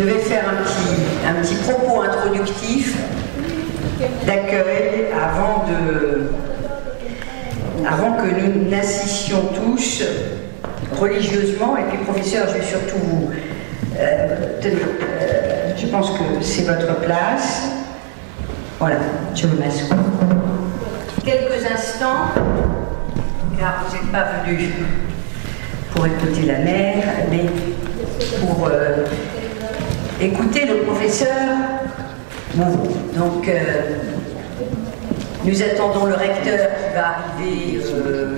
Je vais faire un petit propos introductif d'accueil avant que nous n'assistions tous religieusement. Et puis professeur, je vais surtout vous je pense que c'est votre place. Voilà, je me m'assois. Quelques instants, car vous n'êtes pas venu pour écouter la mère, mais pour écouter le professeur Moreau. Donc, nous attendons le recteur qui va arriver,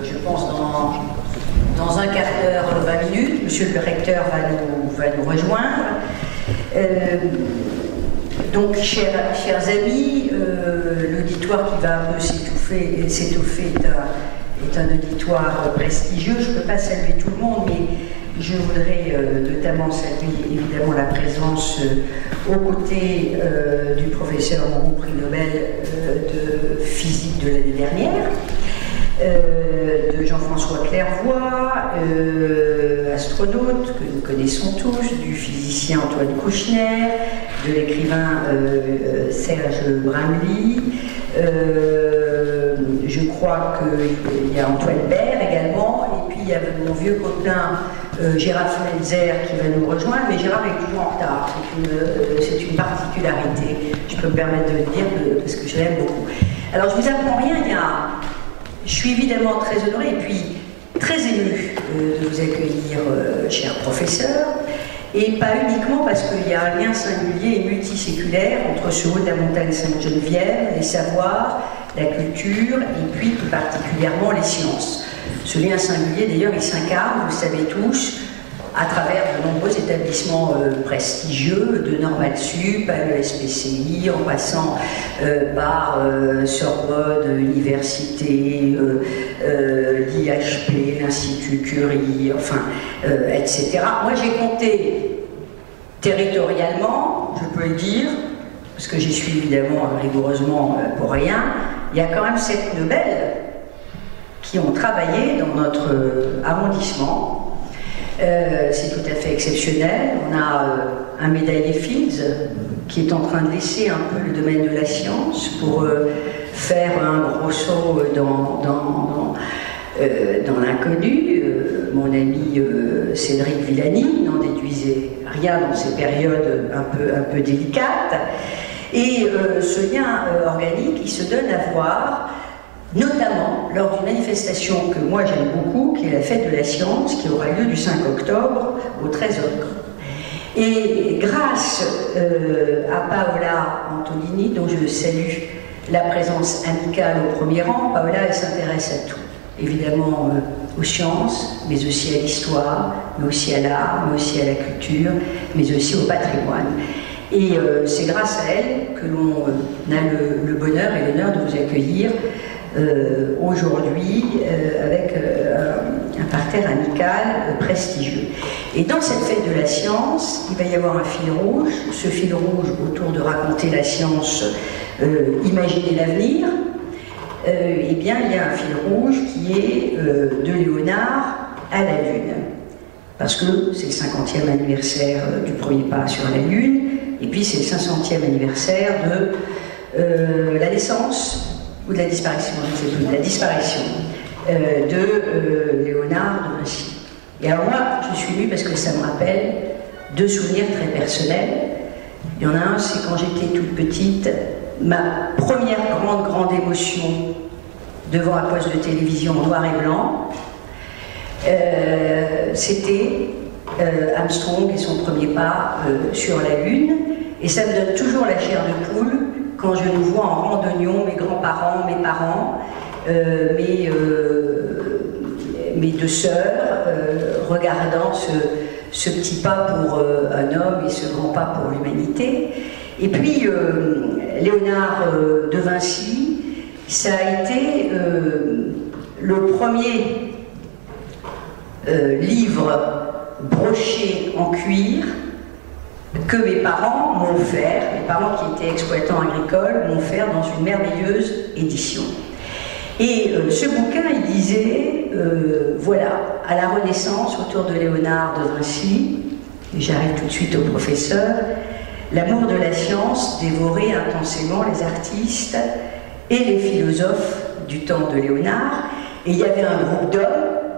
je pense, dans un quart d'heure, 20 minutes. Monsieur le recteur va nous rejoindre. Donc, chers amis, l'auditoire qui va un peu s'étouffer est un auditoire prestigieux. Je ne peux pas saluer tout le monde, mais je voudrais notamment saluer évidemment la présence aux côtés du professeur Moreau, prix Nobel de physique de l'année dernière, de Jean-François Clairvoy, astronaute que nous connaissons tous, du physicien Antoine Kouchner, de l'écrivain Serge Brimley. Je crois qu'il y a Antoine Baird également, et puis il y a mon vieux copain Gérard Schmelzer qui va nous rejoindre, mais Gérard est toujours en retard, c'est une particularité, je peux me permettre de le dire parce que je l'aime beaucoup. Alors je ne vous apprends rien, je suis évidemment très honorée et puis très émue de vous accueillir, cher professeur, et pas uniquement parce qu'il y a un lien singulier et multiséculaire entre ce haut de la montagne Sainte-Geneviève, les savoirs, la culture et puis plus particulièrement les sciences. Ce lien singulier, d'ailleurs, il s'incarne, vous le savez tous, à travers de nombreux établissements prestigieux, de Normal Sup à l'ESPCI, en passant par Sorbonne, Université, l'IHP, l'Institut Curie, enfin, etc. Moi, j'ai compté territorialement, je peux le dire, parce que j'y suis évidemment rigoureusement pour rien, il y a quand même 7 Nobel qui ont travaillé dans notre arrondissement. C'est tout à fait exceptionnel. On a un médaillé Fields qui est en train de laisser un peu le domaine de la science pour faire un gros saut dans l'inconnu. Mon ami Cédric Villani n'en déduisait rien dans ces périodes un peu délicates. Et ce lien organique, il se donne à voir notamment lors d'une manifestation que moi j'aime beaucoup, qui est la fête de la science, qui aura lieu du 5 octobre au 13 octobre. Et grâce à Paola Antolini, dont je salue la présence amicale au premier rang, Paola, elle s'intéresse à tout. Évidemment aux sciences, mais aussi à l'histoire, mais aussi à l'art, mais aussi à la culture, mais aussi au patrimoine. Et c'est grâce à elle que l'on a le bonheur et l'honneur de vous accueillir aujourd'hui avec un parterre amical prestigieux. Et dans cette fête de la science, il va y avoir un fil rouge. Ce fil rouge autour de raconter la science, imaginer l'avenir. Eh bien, il y a un fil rouge qui est de Léonard à la Lune. Parce que c'est le 50e anniversaire du premier pas sur la Lune, et puis c'est le 500e anniversaire de la naissance ou de la disparition, je ne sais plus, de la disparition de Léonard de Vinci. Et alors moi, je suis venue parce que ça me rappelle 2 souvenirs très personnels. Il y en a un, c'est quand j'étais toute petite, ma première grande émotion devant un poste de télévision en noir et blanc, c'était Armstrong et son premier pas sur la Lune, et ça me donne toujours la chair de poule quand je nous vois en randonnion, mes grands-parents, mes parents, mes 2 sœurs, regardant ce petit pas pour un homme et ce grand pas pour l'humanité. Et puis, Léonard de Vinci, ça a été le premier livre broché en cuir que mes parents m'ont offert, mes parents qui étaient exploitants agricoles m'ont offert dans une merveilleuse édition. Et ce bouquin, il disait, voilà, à la Renaissance, autour de Léonard de Vinci, et j'arrive tout de suite au professeur, l'amour de la science dévorait intensément les artistes et les philosophes du temps de Léonard. Et il y avait un groupe d'hommes,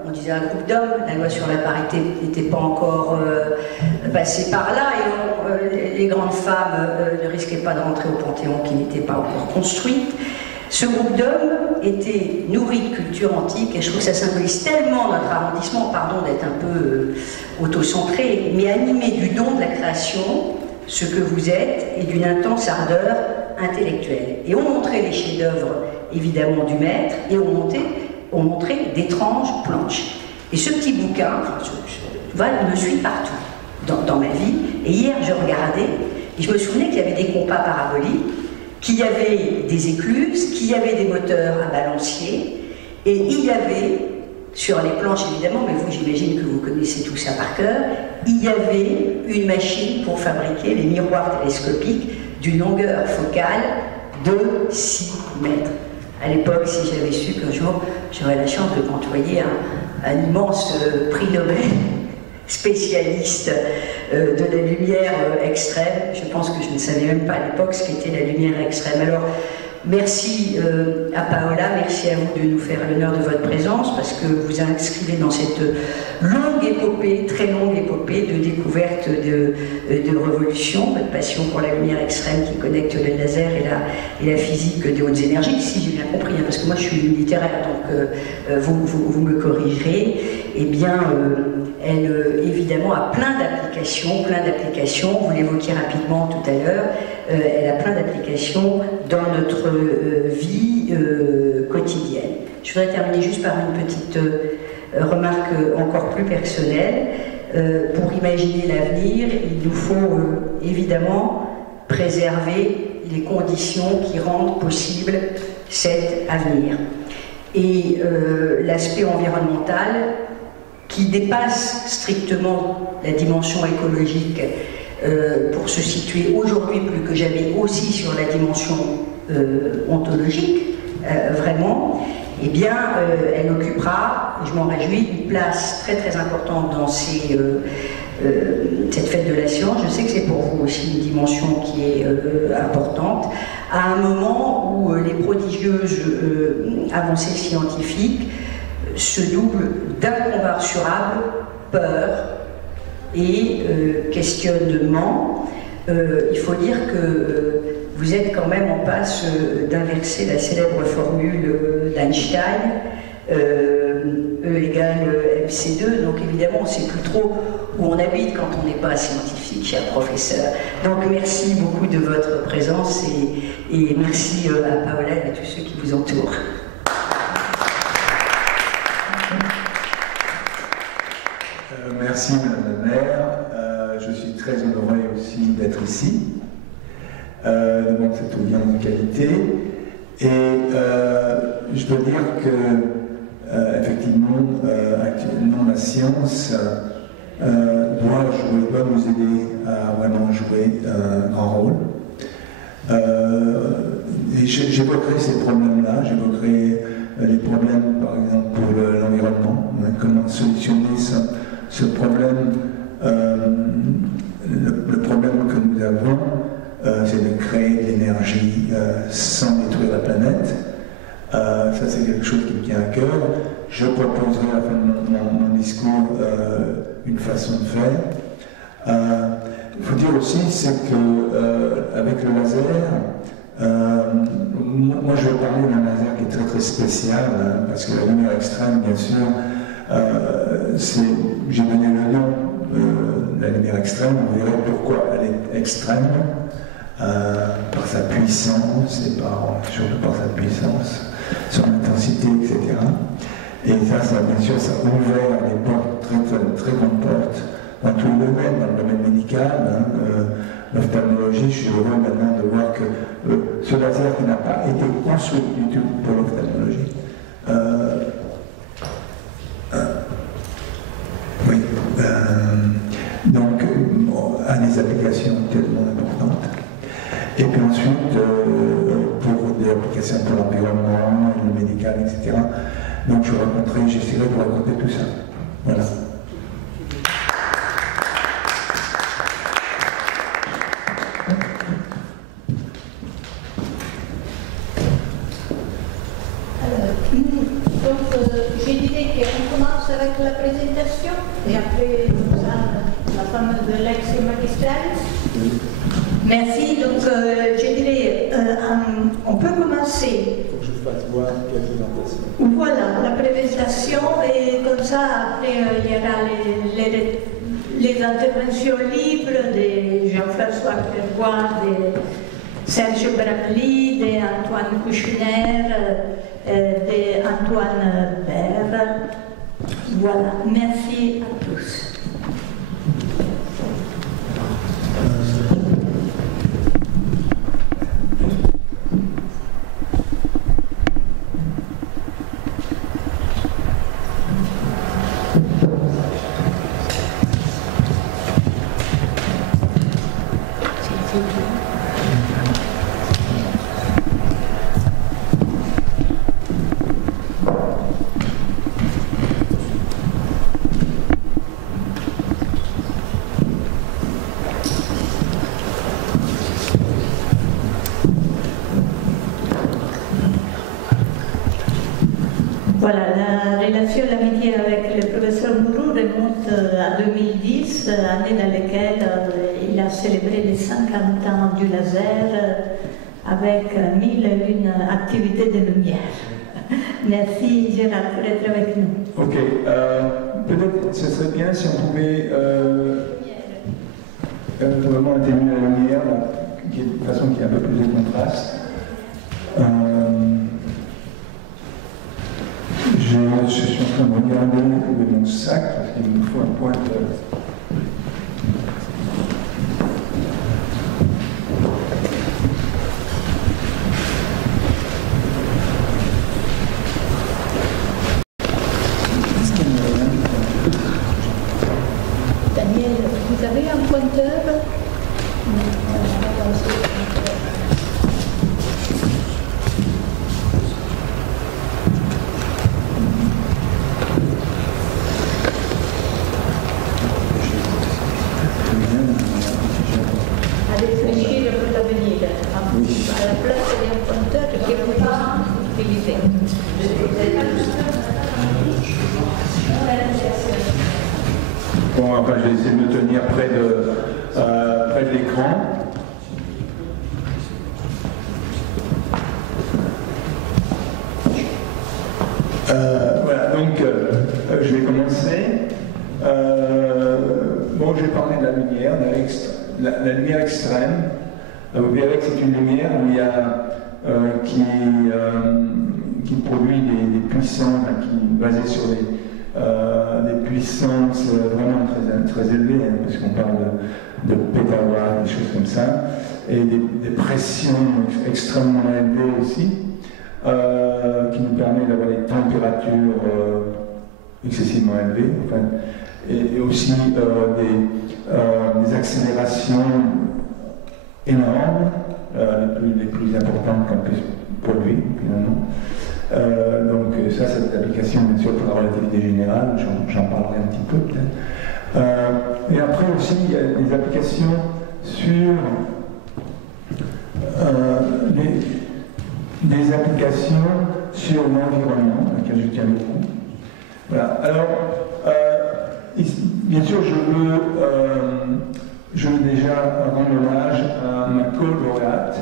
on disait un groupe d'hommes, la loi sur la parité n'était pas encore passée par là, et les grandes femmes ne risquaient pas de rentrer au Panthéon qui n'était pas encore construite. Ce groupe d'hommes était nourri de culture antique, et je trouve que ça symbolise tellement notre arrondissement, pardon d'être un peu autocentré, mais animé du don de la création, ce que vous êtes, et d'une intense ardeur intellectuelle. Et on montrait les chefs-d'œuvre, évidemment, du maître, et on montrait d'étranges planches. Et ce petit bouquin, me suit partout dans ma vie. Et hier, je regardais, et je me souvenais qu'il y avait des compas paraboliques, qu'il y avait des écluses, qu'il y avait des moteurs à balancier, et il y avait, sur les planches évidemment, mais vous, j'imagine que vous connaissez tout ça par cœur, il y avait une machine pour fabriquer les miroirs télescopiques d'une longueur focale de 6 mètres. À l'époque, si j'avais su qu'un jour j'aurais la chance de côtoyer un immense prix Nobel spécialiste de la lumière extrême, je pense que je ne savais même pas à l'époque ce qu'était la lumière extrême. Alors, merci à Paola, merci à vous de nous faire l'honneur de votre présence, parce que vous inscrivez dans cette longue épopée, très longue épopée de découverte de révolution, votre passion pour la lumière extrême qui connecte le laser et la physique des hautes énergies, si j'ai bien compris, hein, parce que moi je suis littéraire, donc vous me corrigerez. Eh bien, elle évidemment a plein d'applications, vous l'évoquiez rapidement tout à l'heure, elle a plein d'applications dans notre vie quotidienne. Je voudrais terminer juste par une petite remarque encore plus personnelle. Pour imaginer l'avenir, il nous faut évidemment préserver les conditions qui rendent possible cet avenir. Et l'aspect environnemental, qui dépasse strictement la dimension écologique pour se situer aujourd'hui plus que jamais aussi sur la dimension ontologique, vraiment, eh bien, elle occupera, je m'en réjouis, une place très très importante dans cette fête de la science. Je sais que c'est pour vous aussi une dimension qui est importante, à un moment où les prodigieuses avancées scientifiques se doublent d'incommensurables peurs et questionnements. Il faut dire que vous êtes quand même en passe d'inverser la célèbre formule d'Einstein, E égale MC2, donc évidemment on ne sait plus trop où on habite quand on n'est pas scientifique, cher professeur. Donc merci beaucoup de votre présence et merci à Paola et à tous ceux qui vous entourent. Merci Madame la maire, je suis très honoré aussi d'être ici, devant cette audience de qualité, et je dois dire que effectivement, actuellement la science doit nous aider à vraiment jouer un grand rôle. Et j'évoquerai ces problèmes-là, j'évoquerai les problèmes par exemple pour l'environnement, comment solutionner ce problème. Le problème que nous avons, c'est de créer de l'énergie sans détruire la planète. Ça, c'est quelque chose qui me tient à cœur. Je proposerai à la fin de mon discours une façon de faire. Il faut dire aussi, c'est qu'avec le laser, moi je vais parler d'un laser qui est très très spécial, parce que la lumière extrême, bien sûr, j'ai donné le nom de la lumière extrême, vous verrez pourquoi elle est extrême, par sa puissance, et surtout par sa puissance, son intensité, etc. Et ça bien sûr, ça a ouvert des portes, très grandes portes, dans tous les domaines, dans le domaine médical, l'ophtalmologie. Je suis heureux maintenant de voir que ce laser qui n'a pas été construit du tout pour l'ophtalmologie, donc a des applications tellement importantes. Et puis ensuite, pour des applications pour l'environnement, le médical, etc. Donc j'essaierai de raconter tout ça. Voilà. rappeler la fameuse de Lex Magistralis? Merci. Donc, je dirais, on peut commencer. Il faut que je fasse voir quelle présentation. Voilà, la présentation, et comme ça, après, il y aura les interventions libres de Jean-François Clervoix, de Serge Bracli, d'Antoine Kouchner, d'Antoine Baird. Voilà, merci à tous. Voilà, la relation, l'amitié avec le professeur Mourou remonte à 2010, année dans laquelle il a célébré les 50 ans du laser avec 1001 activités de lumière. Merci Gérard pour être avec nous. Ok, peut-être ce serait bien si on pouvait vraiment atténuer la lumière, de façon qu'il y ait un peu plus de contraste. Je suis en train de regarder mon sac parce qu'il me faut un pointeur. Daniel, vous avez un pointeur? Bon, enfin, je vais essayer de me tenir près de l'écran. Voilà, donc je vais commencer. Bon, je vais parler de la lumière, la lumière extrême. Vous verrez que c'est une lumière où il y a, qui produit des puissances, basées sur des puissances vraiment très élevées, hein, parce qu'on parle de pétawatts, des choses comme ça, et des pressions extrêmement élevées aussi, qui nous permettent d'avoir des températures excessivement élevées, enfin, et aussi des accélérations énormes, les plus importantes qu'on puisse produire finalement. Donc ça, c'est l'application bien sûr pour la relativité générale, j'en parlerai un petit peu peut-être. Et après aussi, il y a des applications sur des applications sur l'environnement, à laquelle je tiens beaucoup. Voilà. Alors, bien sûr, je veux déjà rendre hommage à ma co-lauréate,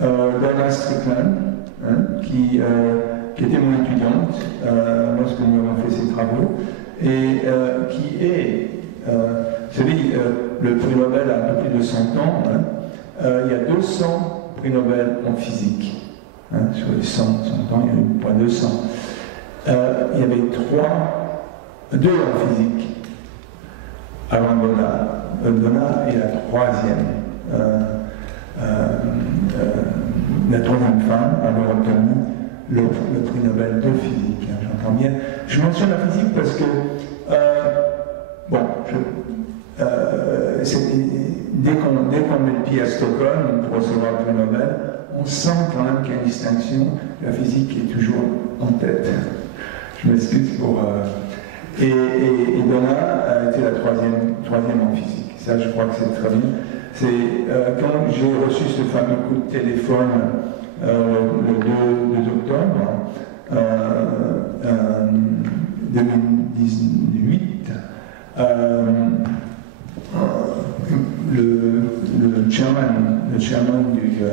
Donna Strickland, qui était mon étudiante lorsque nous avons fait ces travaux, et qui est, vous savez, le prix Nobel a un peu plus de 100 ans, il y a 200 prix Nobel en physique. Sur les 100 ans, il y a pas 200. Il y avait 2 en physique avant Donna. Donna est la troisième femme à avoir obtenu le prix Nobel de physique. Hein, j'entends bien. Je mentionne la physique parce que, dès qu'on met le pied à Stockholm pour recevoir le prix Nobel, on sent quand même qu'il y a une distinction. La physique est toujours en tête. Je m'excuse pour... Et Donna a été la troisième en physique. Ça, je crois que c'est très bien. C'est quand j'ai reçu ce fameux coup de téléphone le 2 octobre 2018, le chairman du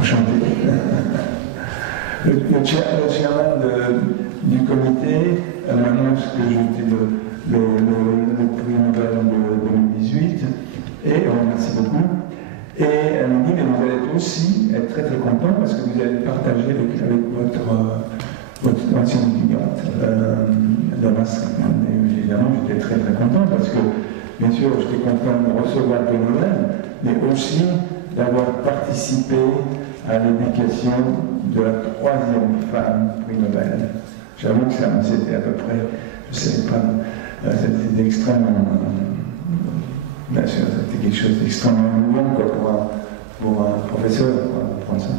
enchanté. Le chairman du comité m'annonce que j'étais le prix Nobel de 2018, et merci beaucoup. Et elle me dit, mais vous allez aussi être très très content parce que vous allez partager avec votre ancienne étudiante, Damas. Et évidemment, j'étais très très content parce que, bien sûr, j'étais content de recevoir le prix Nobel, mais aussi d'avoir participé à l'éducation de la 3e femme prix Nobel. J'avoue que c'était à peu près, je ne sais pas, c'était extrêmement, bien sûr, c'était quelque chose d'extrêmement émouvant pour un professeur, pour apprendre ça.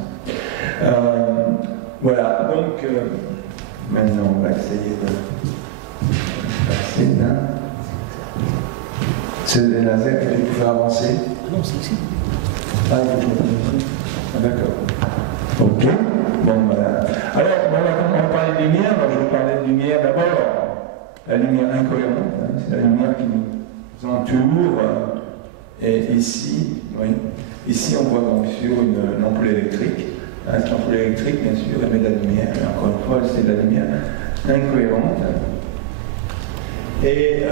Voilà, donc maintenant on va essayer de passer là. C'est les lasers que tu peux faire avancer. Non, c'est ici. Ah, il faut que je me fasse. Ah, d'accord. Ok, bon voilà. Alors, on va parler de lumière. Alors, je vais parler de lumière d'abord. La lumière incohérente, hein, c'est la lumière qui nous entoure. Et ici, oui, ici on voit donc sur une ampoule électrique. Hein, cette ampoule électrique, bien sûr, émet de la lumière. Et encore une fois, c'est de la lumière incohérente. Et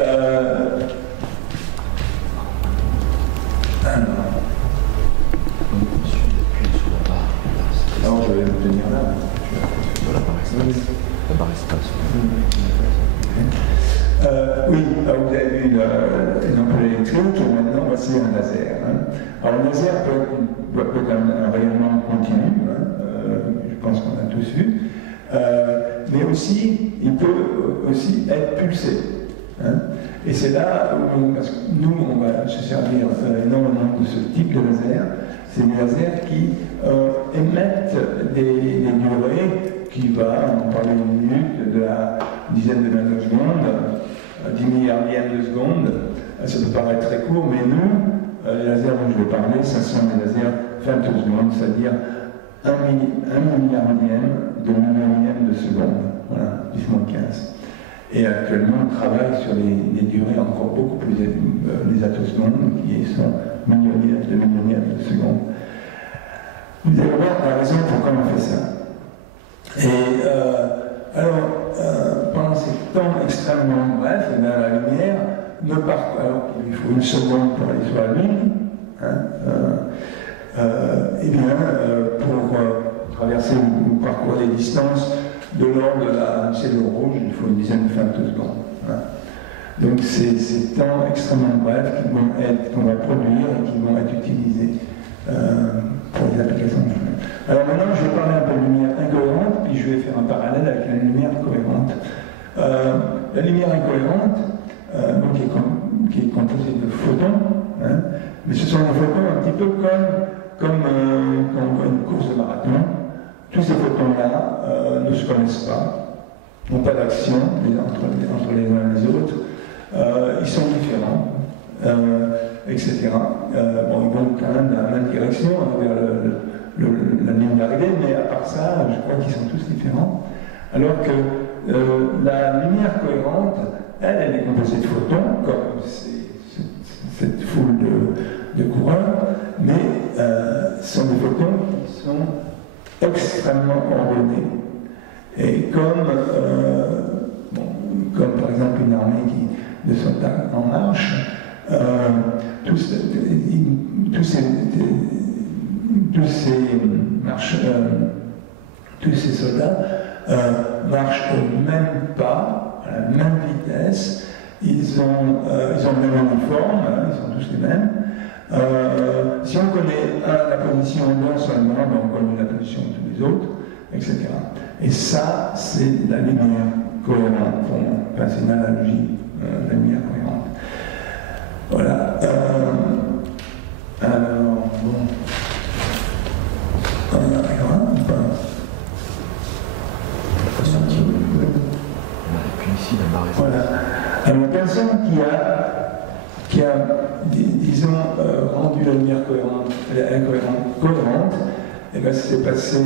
alors, je vais me tenir là. Oui, vous avez vu une ampoule électrique et maintenant voici un laser. Hein. Alors le laser peut être un rayonnement continu, hein, je pense qu'on a tous vu, mais aussi il peut aussi être pulsé. Hein. Et c'est là où parce que nous on va se servir énormément de ce type de laser. C'est des lasers qui émettent des durées qui on parlait une minute, de la dizaine de nanosecondes, 10 milliardièmes de seconde. Ça peut paraître très court, mais nous, les lasers dont je vais parler, ça sont des lasers femtosecondes, c'est-à-dire 1 milliardième de millionième de seconde. Voilà, 10-15. Et actuellement, on travaille sur des durées encore beaucoup plus les attosecondes, qui sont millionièmes de seconde. Vous allez voir la raison pourquoi on fait ça. Et pendant ces temps extrêmement brefs, la lumière ne part pas. Alors qu'il lui faut une seconde pour aller sur la Lune. Hein, et bien, pour traverser ou parcourir des distances de l'ordre de la cellule rouge, il faut une dizaine de femtosecondes. Hein. Donc c'est ces temps extrêmement brefs qu'on va produire et qui vont être utilisés pour les applications. Alors maintenant, je vais parler un peu de lumière incohérente, puis je vais faire un parallèle avec la lumière cohérente. La lumière incohérente, donc qui est composée de photons, hein, mais ce sont des photons un petit peu comme une course de marathon. Tous ces photons-là ne se connaissent pas, n'ont pas d'action entre les uns et les autres. Ils sont différents, etc. Bon, ils vont quand même dans la même direction, hein, vers la ligne d'arrivée, mais à part ça, je crois qu'ils sont tous différents. Alors que la lumière cohérente, elle est composée de photons, comme cette foule de coureurs, mais ce sont des photons qui sont extrêmement ordonnés. Et comme par exemple une armée de soldats en marche, tous ces soldats marchent au même pas, à la même vitesse. Ils ont le même uniforme, hein, ils sont tous les mêmes. Si on connaît la position d'un seulement, on connaît la position de tous les autres, etc. Et ça, c'est la lumière cohérente. Enfin, c'est une analogie, la lumière cohérente. Voilà. Alors, bon. On arrivera ou pas? Voilà. Alors, la personne qui a disons, rendu la lumière cohérente, et bien, ça s'est passé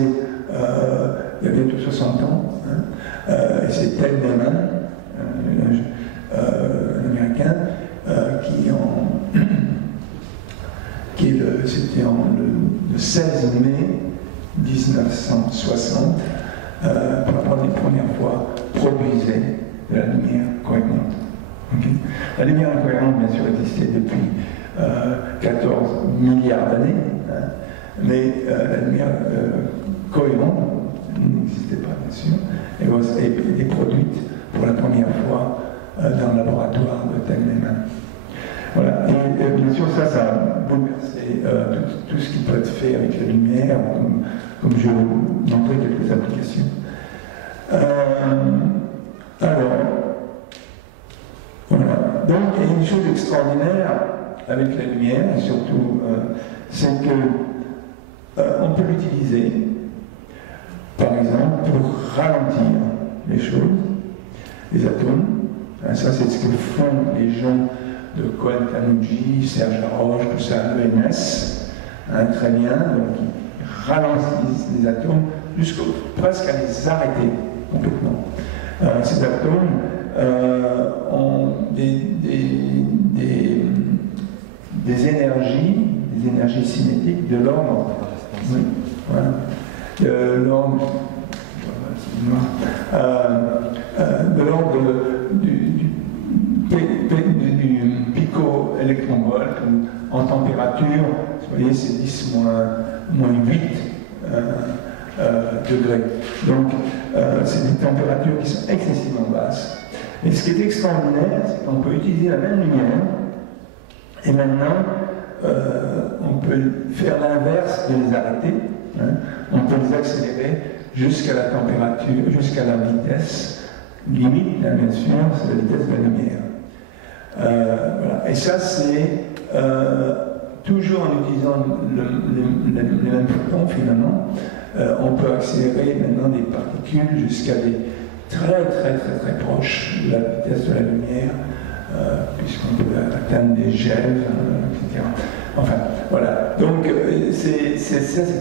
il y a bientôt 60 ans. Hein, et c'est Ted Naiman 16 mai 1960, pour la première fois, produisait de la lumière cohérente. Okay. La lumière incohérente, bien sûr, existait depuis 14 milliards d'années, hein, mais la lumière cohérente n'existait pas, bien sûr, et est produite pour la première fois dans le laboratoire de Tengelmann. Voilà. Et bien sûr, ça a bouleversé tout ce qui peut être fait avec la lumière, comme je vais vous montrer quelques applications. Alors, voilà. Donc, il y a une chose extraordinaire avec la lumière, et surtout, c'est qu'on peut l'utiliser, par exemple, pour ralentir les choses, les atomes. Ça, c'est ce que font les gens de Cohen Kanouji, Serge Haroche, tout ça, l'ENS, très bien. Donc, ils ralentissent les atomes presque à les arrêter complètement. Ces atomes ont des énergies cinétiques de l'ordre. Oui, voilà. De l'ordre du pico-électronvolt, en température, vous voyez, c'est 10 moins 8 degrés. Donc, c'est des températures qui sont excessivement basses. Et ce qui est extraordinaire, c'est qu'on peut utiliser la même lumière, et maintenant, on peut faire l'inverse de les arrêter. Hein. On peut les accélérer jusqu'à la température, jusqu'à la vitesse limite, hein, bien sûr, c'est la vitesse de la lumière. Voilà. Et ça, c'est toujours en utilisant les mêmes photons, finalement. On peut accélérer maintenant des particules jusqu'à des très proches de la vitesse de la lumière, puisqu'on peut atteindre des gels, etc. Enfin, voilà. Donc, c'est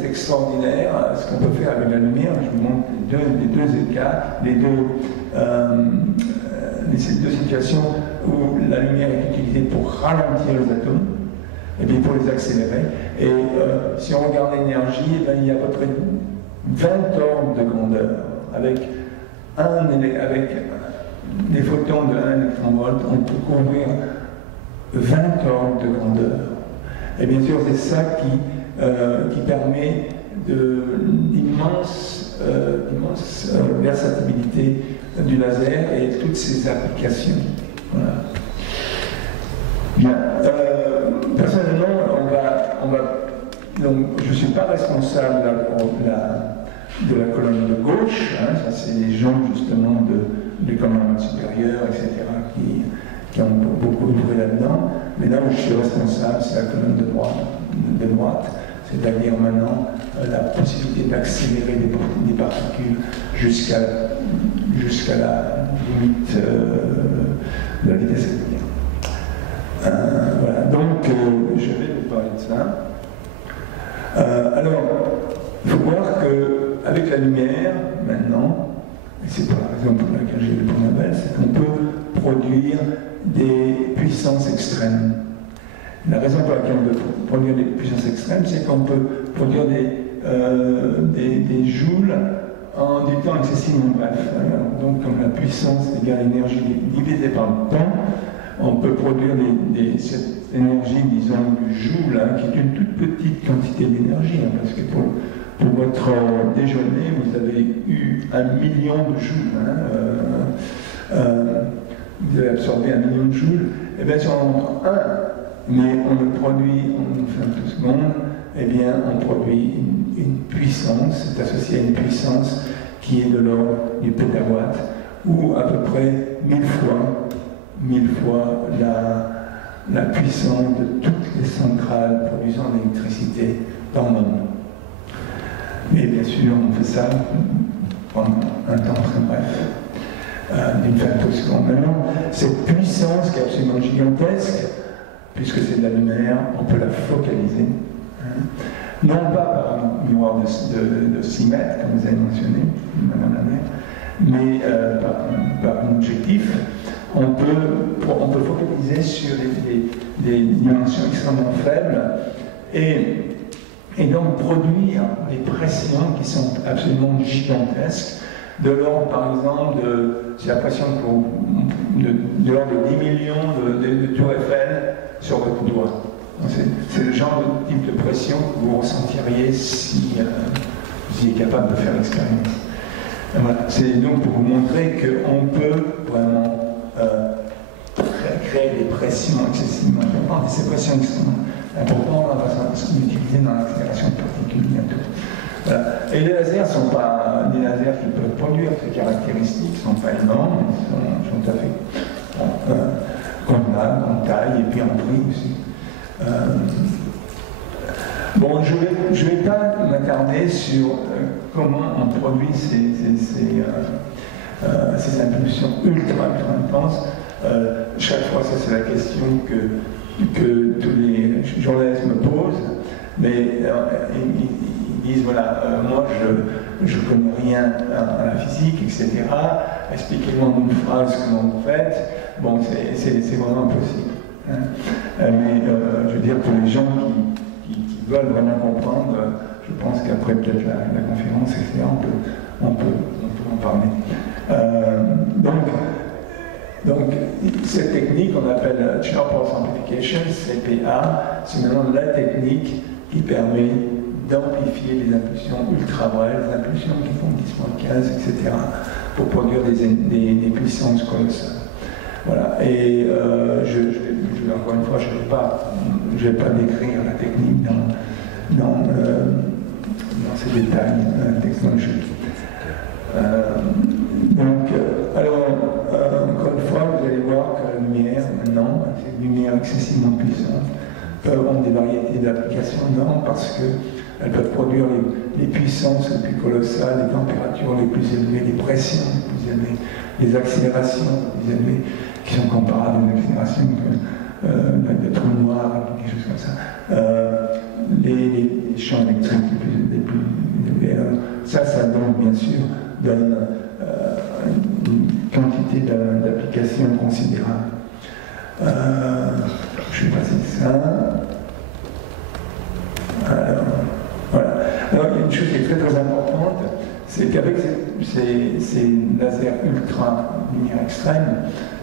extraordinaire, ce qu'on peut faire avec la lumière. Je vous montre les deux cas, ces deux situations où la lumière est utilisée pour ralentir les atomes, et bien pour les accélérer. Et si on regarde l'énergie, il y a à peu près 20 ordres de grandeur, avec des photons de 1 électronvolt, on peut couvrir 20 ordres de grandeur. Et bien sûr, c'est ça qui permet d'immense versatilité du laser et toutes ses applications. Voilà. Bien. Personnellement, donc, je ne suis pas responsable de la colonne de gauche, hein, ça c'est les gens justement du commandement supérieur, etc., qui ont beaucoup œuvré là-dedans. Mais là où je suis responsable, c'est la colonne de droite, c'est-à-dire maintenant la possibilité d'accélérer des particules jusqu'à la limite de la vitesse de la lumière. Voilà, donc je vais vous parler de ça. Alors, il faut voir qu'avec la lumière, maintenant, et c'est pour la raison pour laquelle j'ai eu le prix Nobel, c'est qu'on peut produire des puissances extrêmes. La raison pour laquelle on peut produire des puissances extrêmes, c'est qu'on peut produire des joules en du temps excessivement bref. Donc, comme la puissance égale l'énergie divisée par le temps, on peut produire cette énergie, disons, du joule, hein, qui est une toute petite quantité d'énergie, hein, parce que pour votre déjeuner, vous avez eu 1 million de joules. Hein, vous avez absorbé 1 million de joules. Et bien, si on en prend un, mais on le produit en femtosecondes, eh bien, on produit une puissance, c'est associé à une puissance qui est de l'ordre du pétawatt, ou à peu près 1000 fois la puissance de toutes les centrales produisant de l'électricité dans le monde. Mais bien sûr, on fait ça pendant un temps très bref, d'une femtoseconde. Maintenant, cette puissance qui est absolument gigantesque, puisque c'est de la lumière, on peut la focaliser. Hein. Non pas par un miroir de 6 mètres, comme vous avez mentionné, Madame la maire, mais par un objectif. On peut focaliser sur des dimensions extrêmement faibles et et donc produire des pressions qui sont absolument gigantesques, de l'ordre par exemple j'ai l'impression de l'ordre de 10 millions de tours Eiffel sur votre doigt. C'est le genre de type de pression que vous ressentiriez si vous êtes capable de faire l'expérience. Voilà. C'est donc pour vous montrer qu'on peut vraiment créer des pressions excessivement importantes, et ces pressions extrêmement importantes, on va l'utiliser dans l'accélération de particules bientôt. Voilà. Et les lasers ne sont pas des lasers qui peuvent produire ces caractéristiques, ne sont pas énormes, ils sont tout à fait convenables en taille et puis en prix aussi. Bon, je vais pas m'attarder sur comment on produit ces impulsions ultra intenses. Chaque fois, ça c'est la question que tous les journalistes me posent, mais ils disent voilà, moi je connais rien à la physique, etc. Expliquez-moi en une phrase comment vous faites. Bon, c'est vraiment impossible. Hein. Mais je veux dire, pour les gens qui veulent vraiment comprendre, je pense qu'après peut-être la conférence, etc., on peut en parler. Donc, cette technique, on appelle Channel Pulse Amplification, CPA, c'est maintenant la technique qui permet d'amplifier les impulsions ultra-brèves, les impulsions qui font 10-15, etc., pour produire des puissances colossales. Voilà, et encore une fois, je ne vais pas décrire la technique dans ces détails technologiques. Encore une fois, vous allez voir que la lumière, maintenant, cette lumière excessivement puissante, peut avoir des variétés d'applications énormes parce qu'elles peuvent produire les puissances les plus colossales, les températures les plus élevées, les pressions les plus élevées, les accélérations les plus élevées, qui sont comparables aux accélérations de trous noirs, quelque chose comme ça. Les champs électriques les plus élevés. Ça donc, bien sûr, donne une quantité d'applications considérable. Je vais passer ça. Voilà. Alors, il y a une chose qui est très très importante, c'est qu'avec ces lasers ultra lumière extrême,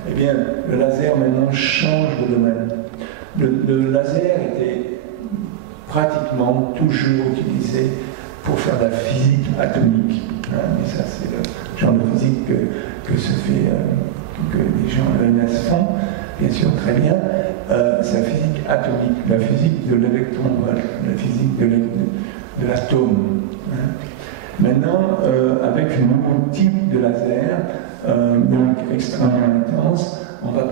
eh bien, le laser maintenant change de domaine. Le laser était pratiquement toujours utilisé pour faire de la physique atomique. Mais ça, c'est le genre de physique que les gens à l'ENS font, bien sûr, très bien. C'est la physique atomique, la physique de l'électron-volt, la physique de l'atome. Maintenant, avec un nouveau type de laser, donc extrêmement intense, on va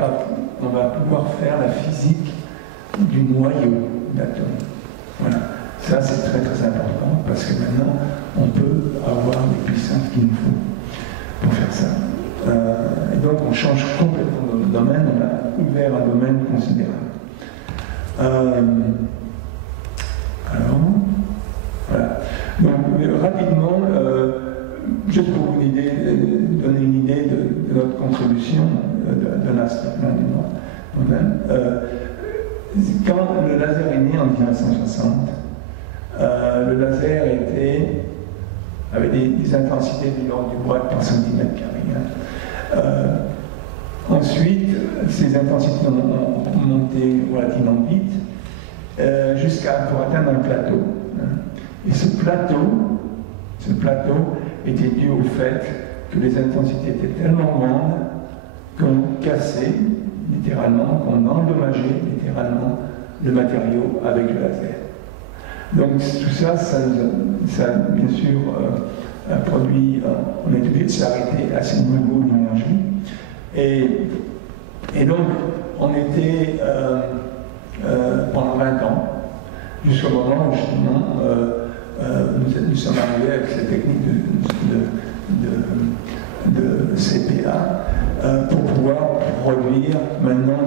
pouvoir faire la physique du noyau d'atome. Voilà. Ça, c'est très très important parce que maintenant, on peut avoir les puissances qu'il nous faut pour faire ça. Et donc, on change complètement de domaine, on a ouvert un domaine considérable. Alors, voilà. Donc, rapidement, juste pour vous donner une idée de notre contribution de l'Institut du Nord. Quand le laser est né en 1960, le laser avait des intensités de l'ordre du watt par centimètre carré. Ensuite, ces intensités ont monté relativement vite pour atteindre un plateau. Et ce plateau était dû au fait que les intensités étaient tellement grandes qu'on cassait littéralement, qu'on endommageait littéralement le matériau avec le laser. Donc tout ça, bien sûr, a produit, on est obligé de s'arrêter à ces niveaux d'énergie. Et donc, on était pendant 20 ans, jusqu'au moment où justement nous sommes arrivés avec cette technique de CPA pour pouvoir produire maintenant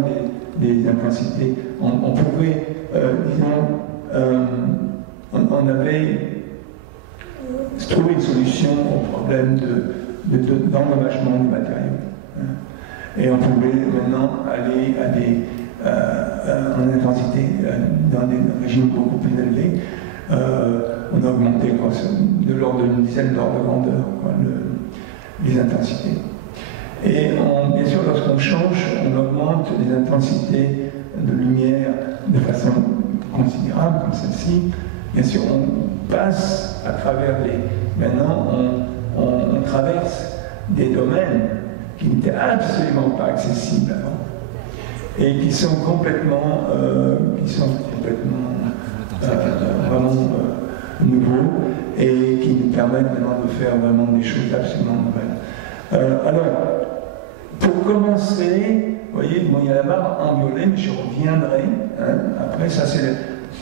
des intensités. On pouvait, on avait trouvé une solution au problème d'endommagement du matériau. Et on pouvait maintenant aller en intensité dans des régimes beaucoup plus élevés. On a augmenté de l'ordre d'une dizaine d'ordres de grandeur les intensités. Et bien sûr, lorsqu'on change, on augmente les intensités de lumière de façon considérable, comme celle-ci. Bien sûr, on passe à travers Maintenant, on traverse des domaines qui n'étaient absolument pas accessibles avant et qui sont complètement, vraiment nouveaux et qui nous permettent maintenant de faire vraiment des choses absolument nouvelles. Alors, pour commencer, vous voyez, bon, il y a la barre en violet, mais je reviendrai. Après, ça c'est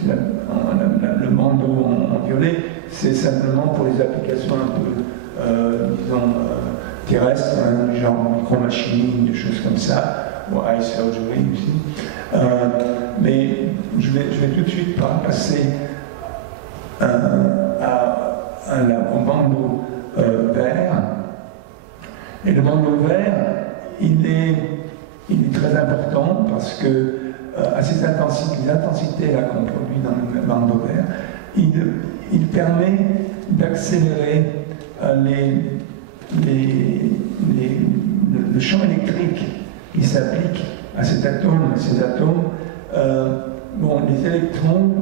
le bandeau en violet, c'est simplement pour les applications un peu, disons, terrestres, genre micro-machining, des choses comme ça, ou eye surgery aussi. Mais je vais tout de suite passer au bandeau vert. Et le bandeau vert, il est très important parce que à ces intensités là qu'on produit dans le bandeau vert, il permet d'accélérer le champ électrique qui s'applique à cet atome. Ces atomes, les électrons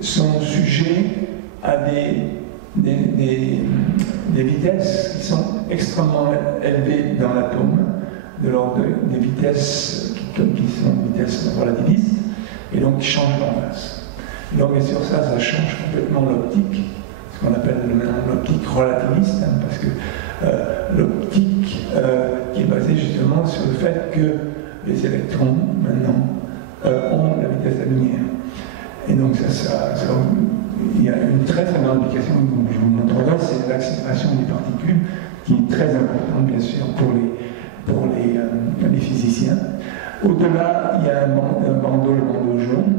sont sujets à des vitesses qui sont extrêmement élevées dans l'atome, de l'ordre des vitesses qui sont des vitesses relativistes, et donc qui changent en masse. Donc bien sûr ça change complètement l'optique, ce qu'on appelle l'optique relativiste, parce que l'optique qui est basée justement sur le fait que les électrons maintenant ont la vitesse de la lumière. Et donc il y a une très très grande application que je vous montrerai, c'est l'accélération des particules, qui est très importante bien sûr pour les physiciens. Au-delà, il y a un bandeau, le bandeau jaune,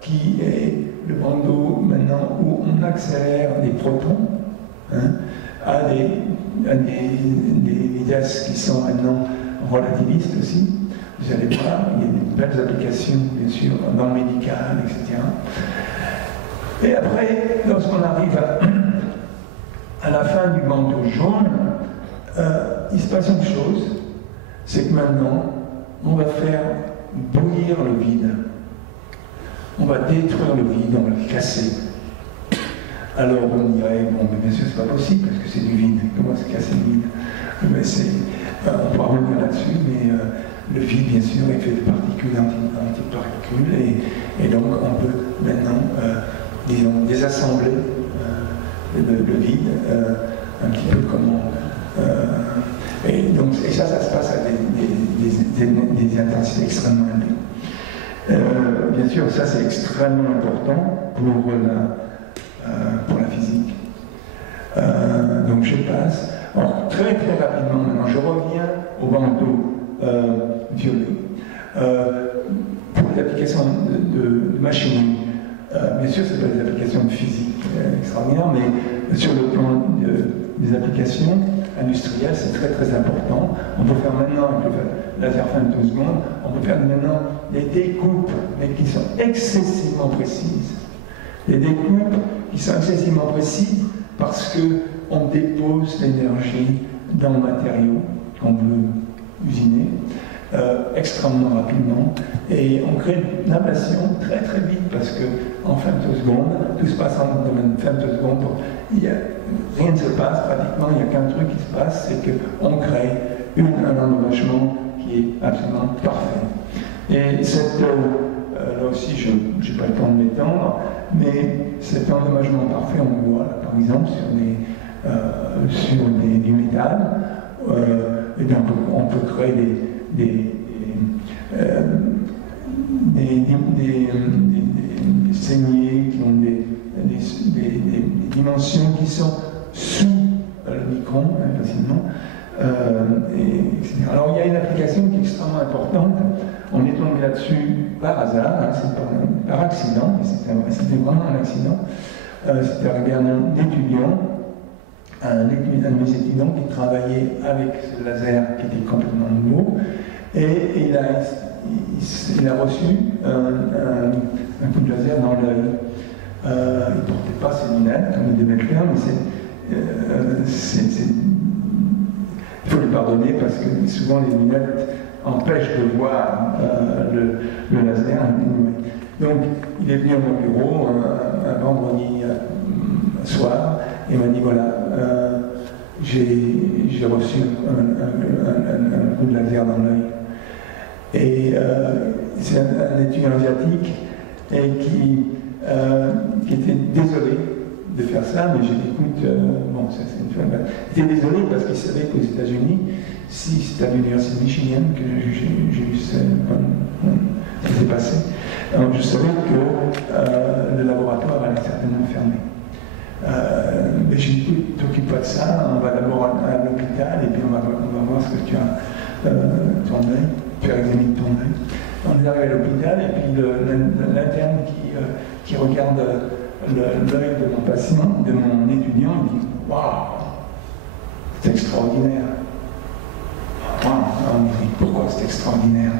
qui est le bandeau maintenant où on accélère les protons à des vitesses qui sont maintenant relativistes aussi. Vous allez voir, il y a des belles applications, bien sûr, dans le médical, etc. Et après, lorsqu'on arrive à la fin du bandeau jaune, il se passe une chose, c'est que maintenant, on va faire bouillir le vide. On va détruire le vide, on va le casser. Alors on dirait, bon, mais bien sûr, c'est pas possible, parce que c'est du vide. Comment se casser le vide? Mais on pourra revenir là-dessus, mais le vide, bien sûr, est fait de particules, antiparticules, et donc on peut maintenant, disons, désassembler le vide, un petit peu comme et ça se passe à des intensités extrêmement élevées. Bien sûr, ça c'est extrêmement important pour la physique. Donc je passe. Alors, très très rapidement maintenant, je reviens au bandeau violet. Pour les applications de machining, bien sûr, c'est pas des applications de physique extraordinaires, mais sur le plan des applications industrielles, c'est très très important. On peut faire maintenant, avec le laser femtoseconde, on peut faire maintenant des découpes, mais qui sont excessivement précises. Des découpes qui sont excessivement précises parce qu'on dépose l'énergie dans le matériau qu'on veut usiner extrêmement rapidement, et on crée une ablation très très vite parce qu'en femtoseconde, tout se passe en domaine de femtoseconde, rien ne se passe pratiquement, il n'y a qu'un truc qui se passe, c'est qu'on crée un endommagement qui est absolument parfait. Et là aussi, je n'ai pas le temps de m'étendre, mais cet endommagement parfait, on le voit là, par exemple sur du métal, et donc on peut créer des saignées qui ont des dimensions qui sont sous le micron, facilement, etc. Alors il y a une application qui est extrêmement importante. On est tombé là-dessus par hasard, c'est par accident, c'était vraiment un accident. C'était avec un étudiant, un de mes étudiants qui travaillait avec ce laser qui était complètement nouveau, et il a reçu un coup de laser dans l'œil. il ne portait pas ses lunettes, comme il devait le faire, mais il faut lui pardonner parce que souvent les lunettes empêchent de voir le laser. Donc il est venu à mon bureau un vendredi soir et m'a dit voilà, j'ai reçu un coup de laser dans l'œil. Et c'est un étudiant asiatique et qui était désolé de faire ça, mais j'ai dit écoute, bon, ça c'est une fois. Il était désolé parce qu'il savait qu'aux États-Unis, si c'était à l'université de Michigan que j'ai eu ce qui s'est passé, alors je savais que le laboratoire allait certainement fermer. Mais j'ai dit écoute, t'occupe pas de ça, on va d'abord à l'hôpital et puis on va voir ce que tu as ton œil, faire examiner ton œil. On est arrivé à l'hôpital et puis l'interne qui regarde l'œil de mon patient, de mon étudiant, il dit waouh, c'est extraordinaire. Waouh, pourquoi c'est extraordinaire?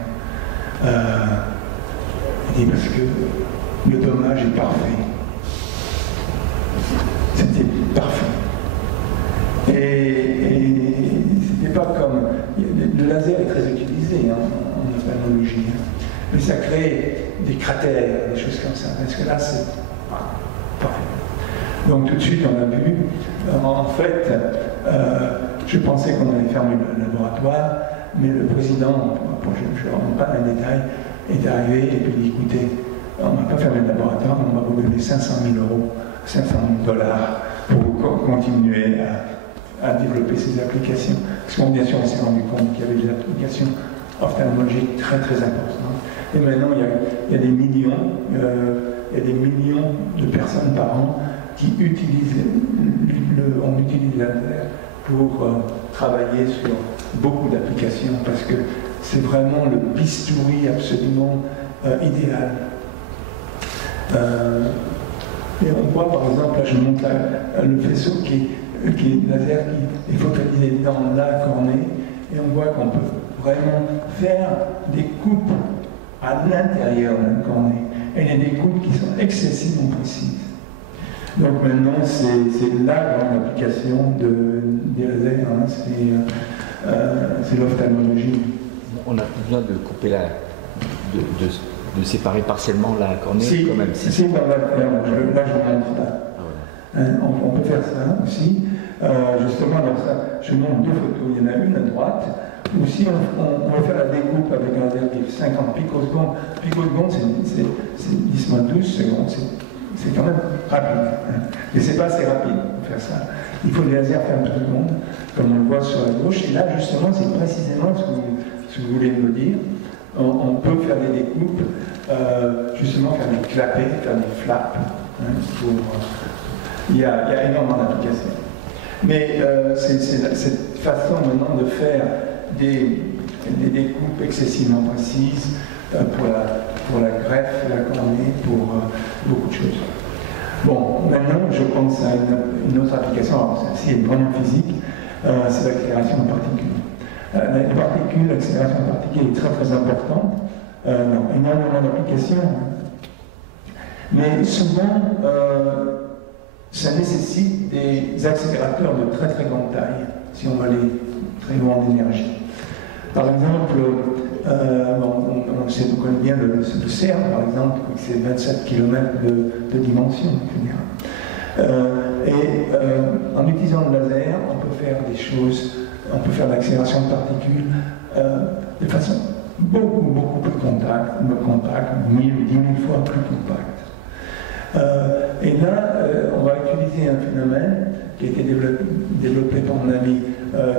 Il dit parce que le dommage est parfait. C'était parfait. Et c'était pas comme. Le laser est très utilisé en ophtalmologie, mais ça crée des cratères, des choses comme ça. Parce que là, c'est parfait. Donc tout de suite, on a vu. En fait, je pensais qu'on allait fermer le laboratoire, mais le président, je ne rentre pas dans les détails, est arrivé et puis il dit écoutez, on ne va pas fermer le laboratoire, mais on va vous donner 500 000 €, 500 000 $ pour continuer à développer ces applications. Parce qu'on bien sûr on s'est rendu compte qu'il y avait des applications ophtalmologiques très très importantes. Et maintenant il y a des millions, de personnes par an qui utilisent on utilise le laser pour travailler sur beaucoup d'applications parce que c'est vraiment le bistouri absolument idéal. Et on voit par exemple, là je montre le faisceau qui est laser qui est focalisé dans la cornée et on voit qu'on peut vraiment faire des coupes à l'intérieur de la cornée. Et il y a des coupes qui sont excessivement précises. Donc maintenant c'est la grande application des lasers, hein, c'est l'ophtalmologie. On n'a plus besoin de couper de séparer partiellement la cornée quand même. Si, on va le faire. Là, je vous montre là. Ah, ouais. On peut faire ça aussi. Justement, dans ça, je montre deux photos. Il y en a une à droite, où si on va faire la découpe avec un laser qui fait 50 picosecondes. Picosecondes, c'est 10-12 secondes. C'est quand même rapide. Mais c'est pas assez rapide pour faire ça. Il faut des lasers faire 2 secondes, comme on le voit sur la gauche. Et là, justement, c'est précisément ce que vous voulez me dire. On peut faire des découpes, justement faire des clapets, faire des flaps. Il y a énormément d'applications. Mais c'est cette façon maintenant de faire des découpes excessivement précises pour la greffe de la cornée, pour beaucoup de choses. Bon, maintenant je pense à une autre application, alors celle-ci est vraiment physique, c'est l'accélération de particules. L'accélération de particules est très très importante, énormément d'applications, mais souvent ça nécessite des accélérateurs de très très grande taille, si on veut aller très loin en énergie. Par exemple, on connaît bien le CERN, par exemple, c'est 27 km de dimension. En utilisant le laser, on peut faire des choses, on peut faire l'accélération de particules de façon beaucoup plus compacte, 1000 ou 10 000 fois plus compacte. Et là, on va utiliser un phénomène qui a été développé par mon ami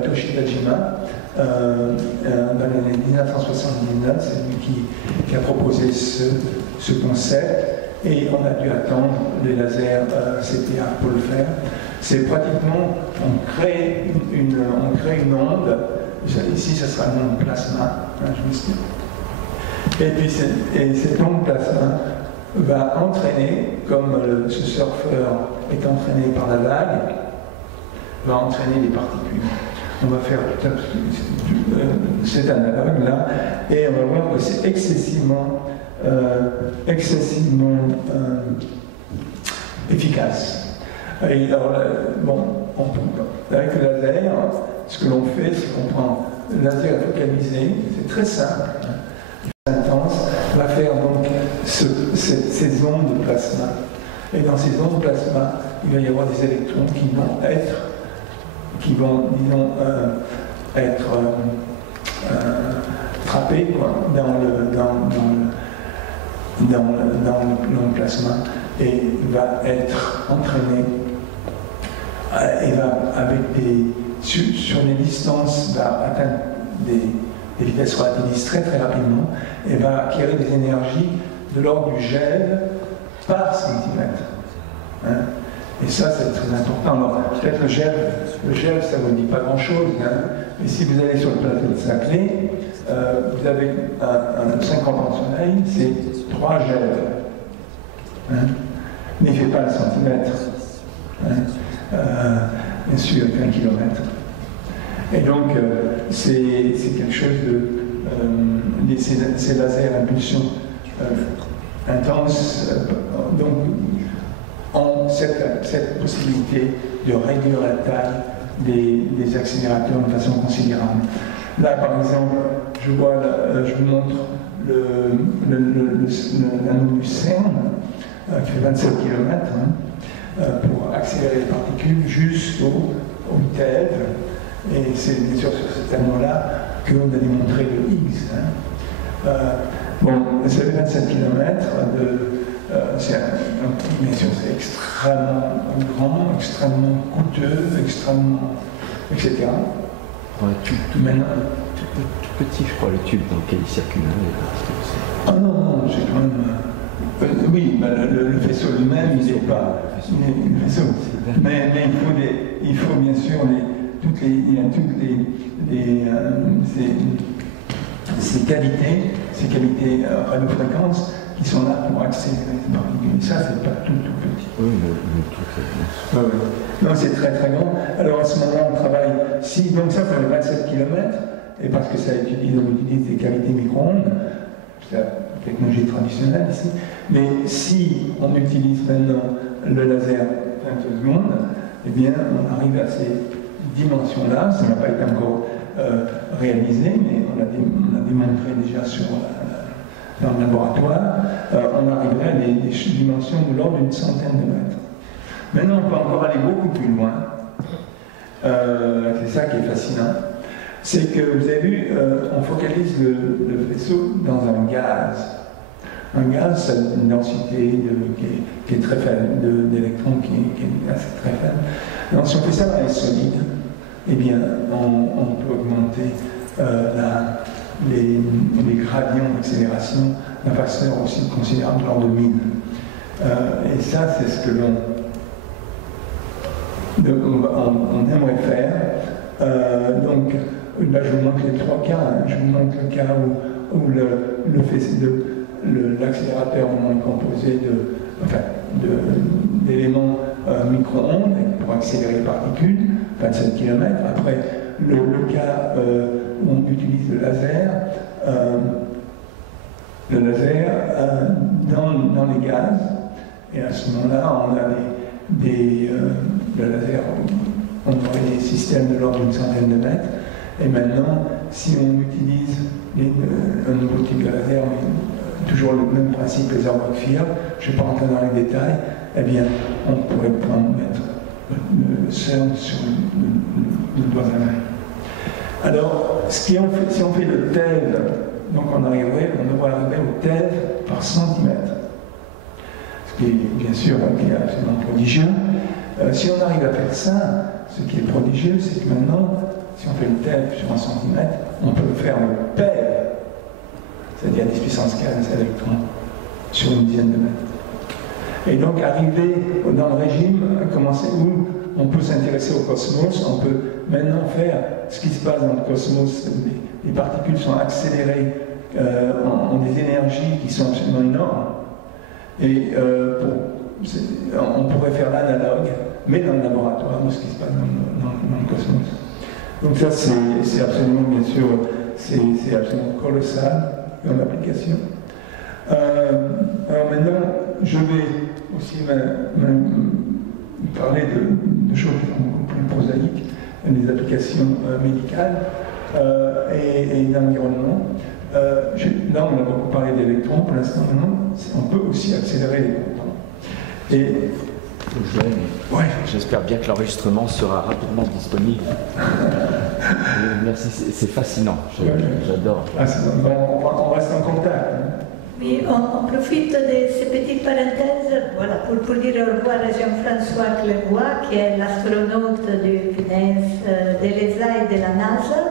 Toshi Tajima dans l'année 1979. C'est lui qui a proposé ce concept et on a dû attendre les lasers CTA pour le faire. C'est pratiquement, on crée une onde, ici ce sera une onde plasma, et puis cette onde plasma va entraîner, comme ce surfeur est entraîné par la vague, va entraîner des particules. On va faire cet analogue là, et on va voir que c'est excessivement efficace. Et alors, bon, avec le laser, ce que l'on fait, c'est qu'on prend le laser focalisé, c'est très simple, intense, va faire donc ces ondes de plasma. Et dans ces ondes de plasma, il va y avoir des électrons qui vont disons, être frappés quoi, dans le plasma et va être entraîné et va sur des distances va atteindre des vitesses relativistes très très rapidement et va acquérir des énergies de l'ordre du gel par centimètre. Hein. Et ça, c'est très important. Alors, peut-être le gel, ça ne vous dit pas grand-chose, hein, mais si vous allez sur le plateau de Saclay, vous avez un 50 ans de soleil, c'est 3 gels. Hein. Mais il ne fait pas le centimètre. Hein. Bien sûr, 20 km. Et donc, c'est quelque chose de. Ces lasers à impulsion intense, donc, ont cette possibilité de réduire la taille des accélérateurs de façon considérable. Là, par exemple, je vous montre l'anneau du CERN, qui fait 27 km, hein, pour accélérer les particules jusqu'au TeV. Et c'est bien sûr sur cet anneau-là qu'on a démontré le Higgs. Hein. Bon, ça fait 27 km bien sûr, c'est extrêmement grand, extrêmement coûteux, extrêmement, etc. Ouais, maintenant, tout petit, je crois, le tube dans lequel il circule. Ah non, c'est quand même. Oui, le faisceau lui-même, il n'est pas. Le faisceau. Mais il faut bien sûr ces qualités radiofréquences qui sont là pour accélérer les particules. Ça, c'est pas tout petit. Oui, le truc, c'est bien. Non, c'est très très grand. Alors à ce moment-là, on travaille. Donc ça fait 27 km, et parce que ça on utilise des cavités micro-ondes, c'est la technologie traditionnelle ici. Mais si on utilise maintenant le laser 20 secondes, eh bien, on arrive à ces dimensions-là. Ça n'a pas été encore réalisé, mais on a démontré déjà dans le laboratoire, on arriverait à des dimensions de l'ordre d'une centaine de mètres. Maintenant, on peut encore aller beaucoup plus loin. C'est ça qui est fascinant. C'est que, vous avez vu, on focalise le vaisseau dans un gaz. Un gaz, ça a une densité qui est très faible, d'électrons qui est assez très faible. Donc, si on fait ça dans les solides, eh bien, on peut augmenter les gradients d'accélération d'un facteur aussi considérable de l'ordre de 1000. Et ça, c'est ce que on aimerait faire. Donc, là, je vous montre les 3 cas. Hein. Je vous montre le cas où l'accélérateur est composé d'éléments micro-ondes pour accélérer les particules, 27 km. Après, le cas où on utilise le laser dans les gaz, et à ce moment-là, on a le laser, on aurait des systèmes de l'ordre d'une centaine de mètres, et maintenant, si on utilise un nouveau type de laser, mais toujours le même principe, les Arc-Field, je ne vais pas rentrer dans les détails, eh bien, on pourrait mettre le CERN sur le doigt de la main. Alors, si on fait le TeV, donc on devrait arriver au TeV par centimètre. Ce qui est bien sûr absolument prodigieux. Si on arrive à faire ça, ce qui est prodigieux, c'est que maintenant, si on fait le TeV sur 1 centimètre, on peut faire le PeV, c'est-à-dire 10 puissance 15 électrons sur une dizaine de mètres. Et donc arriver dans le régime, commencer où on peut s'intéresser au cosmos, on peut maintenant faire ce qui se passe dans le cosmos. Les particules sont accélérées, ont des énergies qui sont absolument énormes. Et on pourrait faire l'analogue, mais dans le laboratoire, de ce qui se passe dans le cosmos. Donc ça, c'est absolument, bien sûr, c'est absolument colossal comme application. Alors maintenant, je vais aussi parler de choses qui sont beaucoup plus prosaïques, des applications médicales et d'environnement. Là, on a beaucoup parlé d'électrons, pour l'instant, maintenant, on peut aussi accélérer les protons. Et ouais. J'espère bien que l'enregistrement sera rapidement disponible. Merci, c'est fascinant, j'adore. On reste en contact. Oui, on profite de ces petites parenthèses voilà, pour dire au revoir à Jean-François Clervoix, qui est l'astronaute du CNES, de l'ESA et de la NASA,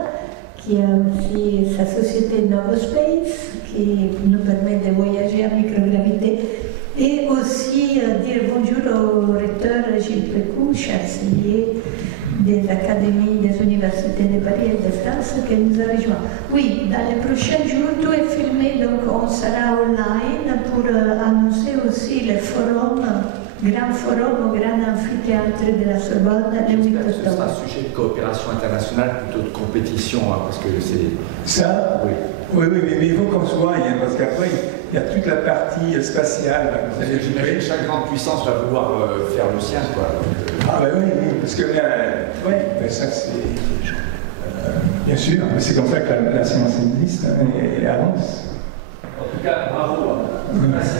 qui a aussi sa société Novospace, qui nous permet de voyager en microgravité. Et aussi dire bonjour au recteur Gilles Pécou, chancelier des académies des universités de Paris et de France, qui nous a rejoint. Oui, dans les prochains jours, tout est filmé, donc on sera online pour annoncer aussi le forum, grand forum au grand amphithéâtre de la Sorbonne le 8 octobre. Ce sera un sujet de coopération internationale plutôt de compétition, hein, parce que c'est... Ça, oui, mais il faut qu'on se voie, parce qu'après, il y a toute la partie spatiale. J'imagine que chaque grande puissance va vouloir faire le sien, quoi. Oui, parce que ça c'est... bien sûr, c'est comme ça que la science existe et avance. En tout cas, bravo. Merci.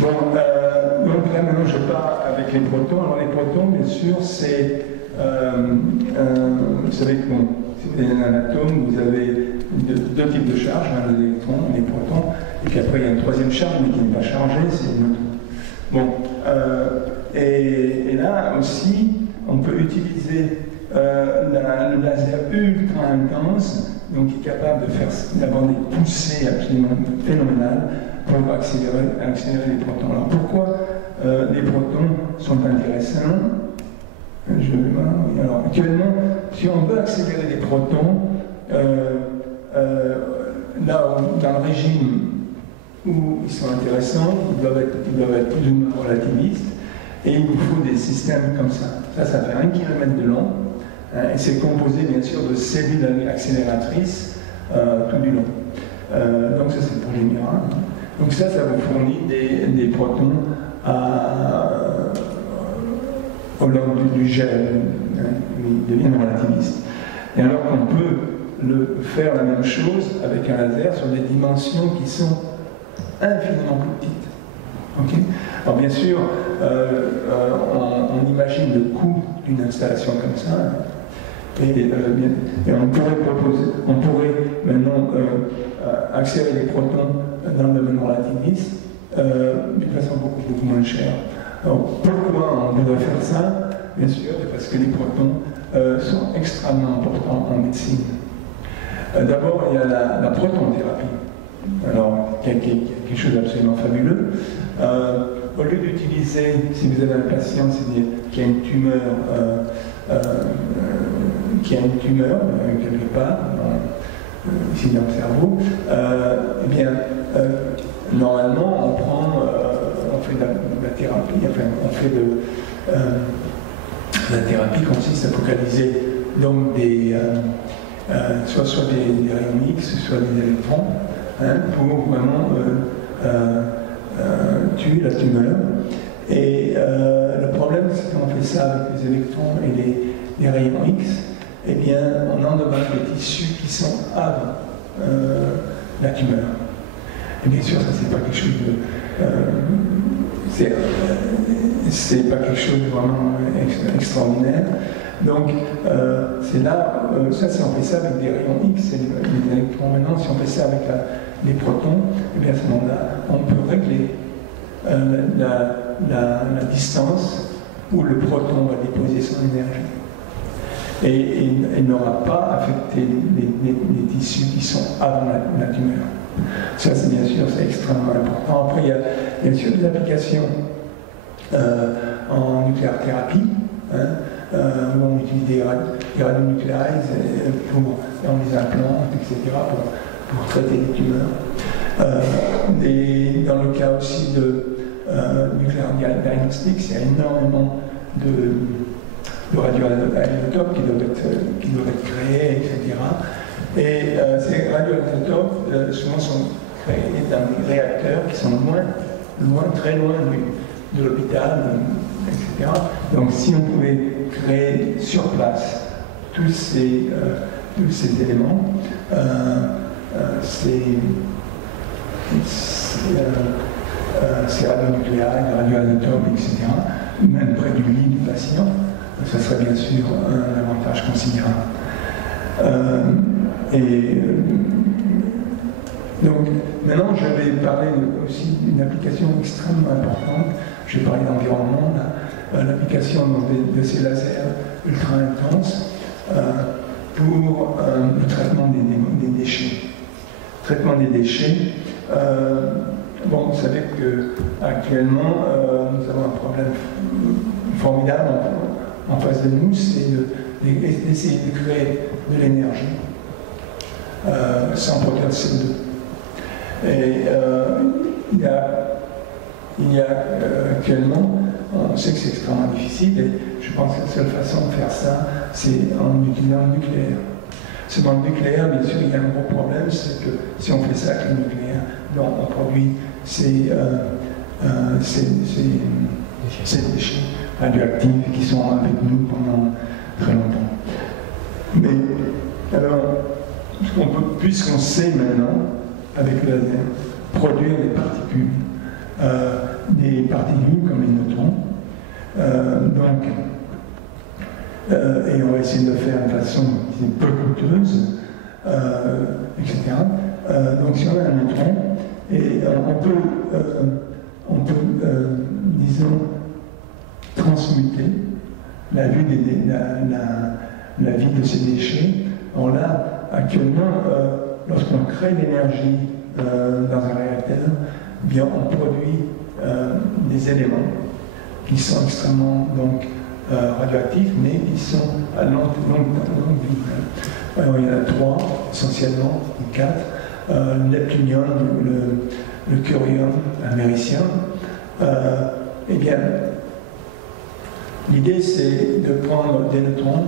Bon, donc là maintenant je pars avec les protons. Alors les protons, bien sûr, c'est... vous savez que bon, si vous avez un atome, vous avez deux types de charges, les électrons et les protons, et puis après il y a une troisième charge, mais qui n'est pas chargée, c'est une autre. Bon, et là aussi, on peut utiliser le laser ultra intense, donc qui est capable d'avoir des poussées absolument phénoménales pour accélérer les protons. Alors pourquoi les protons sont intéressants? Alors actuellement, si on veut accélérer les protons, dans le régime où ils sont intéressants, ils doivent être plus ou moins relativistes, et il nous faut des systèmes comme ça. Ça fait 1 km de long, et c'est composé bien sûr de cellules accélératrices tout du long. Donc ça c'est pour les mirins. Donc ça vous fournit des protons au long du gel, ils deviennent relativistes. Et alors qu'on peut faire la même chose avec un laser sur des dimensions qui sont infiniment plus petites. Okay. Alors bien sûr, on imagine le coût d'une installation comme ça, et on pourrait maintenant accélérer les protons dans le domaine relativiste d'une façon beaucoup moins chère. Alors pourquoi on devrait faire ça? Bien sûr, parce que les protons sont extrêmement importants en médecine. D'abord, il y a la protonthérapie. Alors, quelque chose d'absolument fabuleux. Au lieu d'utiliser, si vous avez un patient qui a une tumeur, quelque part, ici dans le cerveau, eh bien, normalement, on fait de la thérapie, la thérapie consiste à focaliser donc soit des rayons X, soit des électrons, pour vraiment tuer la tumeur. Et le problème, c'est qu'on fait ça avec les électrons et les rayons X, eh bien, on endommage les tissus qui sont avant la tumeur. Et bien sûr, ça, c'est pas quelque chose de... c'est pas quelque chose de vraiment extraordinaire. Donc, c'est là, ça, si on fait ça avec des rayons X et des électrons, maintenant, si on fait ça avec les protons, et bien à ce moment-là, on peut régler la distance où le proton va déposer son énergie. Et il n'aura pas affecté les tissus qui sont avant la tumeur. Ça, c'est bien sûr, c'est extrêmement important. Après, il y a bien sûr des applications en nucléaire thérapie, où on utilise des radionucléaires dans les implants, etc., pour traiter les tumeurs. Dans le cas aussi de nucléaire diagnostics, il y a énormément de radioisotopes qui doivent être créés, etc. Et ces radioisotopes souvent sont créés dans des réacteurs qui sont loin loin, très loin de l'hôpital, etc. Donc si on pouvait créer sur place tous ces éléments, ces radionucléaires, les radioisotopes, etc., même près du lit du patient, ça serait bien sûr un avantage considérable. Donc maintenant je vais parler aussi d'une application extrêmement importante. Je vais parler d'environnement, l'application de ces lasers ultra intenses pour le traitement des déchets. Traitement des déchets. Bon, vous savez qu'actuellement, nous avons un problème formidable en face de nous, c'est d'essayer de créer de l'énergie sans produire de CO2. Et il y a actuellement, on sait que c'est extrêmement difficile, et je pense que la seule façon de faire ça, c'est en utilisant le nucléaire. Dans le nucléaire, bien sûr, il y a un gros problème, c'est que si on fait ça avec le nucléaire, donc on produit ces déchets radioactifs qui sont avec nous pendant très longtemps. Mais alors, puisqu'on sait maintenant, avec le laser, produire des particules comme les neutrons, et on va essayer de le faire de façon qui est peu coûteuse, etc. Donc si on a un neutron, et on peut disons, transmuter la vie de ces déchets. Alors là, actuellement, lorsqu'on crée l'énergie dans un réacteur, bien on produit des éléments qui sont extrêmement radioactifs, mais qui sont à longue vie. Alors, il y en a 3 essentiellement, ou 4. Le neptunium, le curium, l'américien. Eh bien, l'idée c'est de prendre des neutrons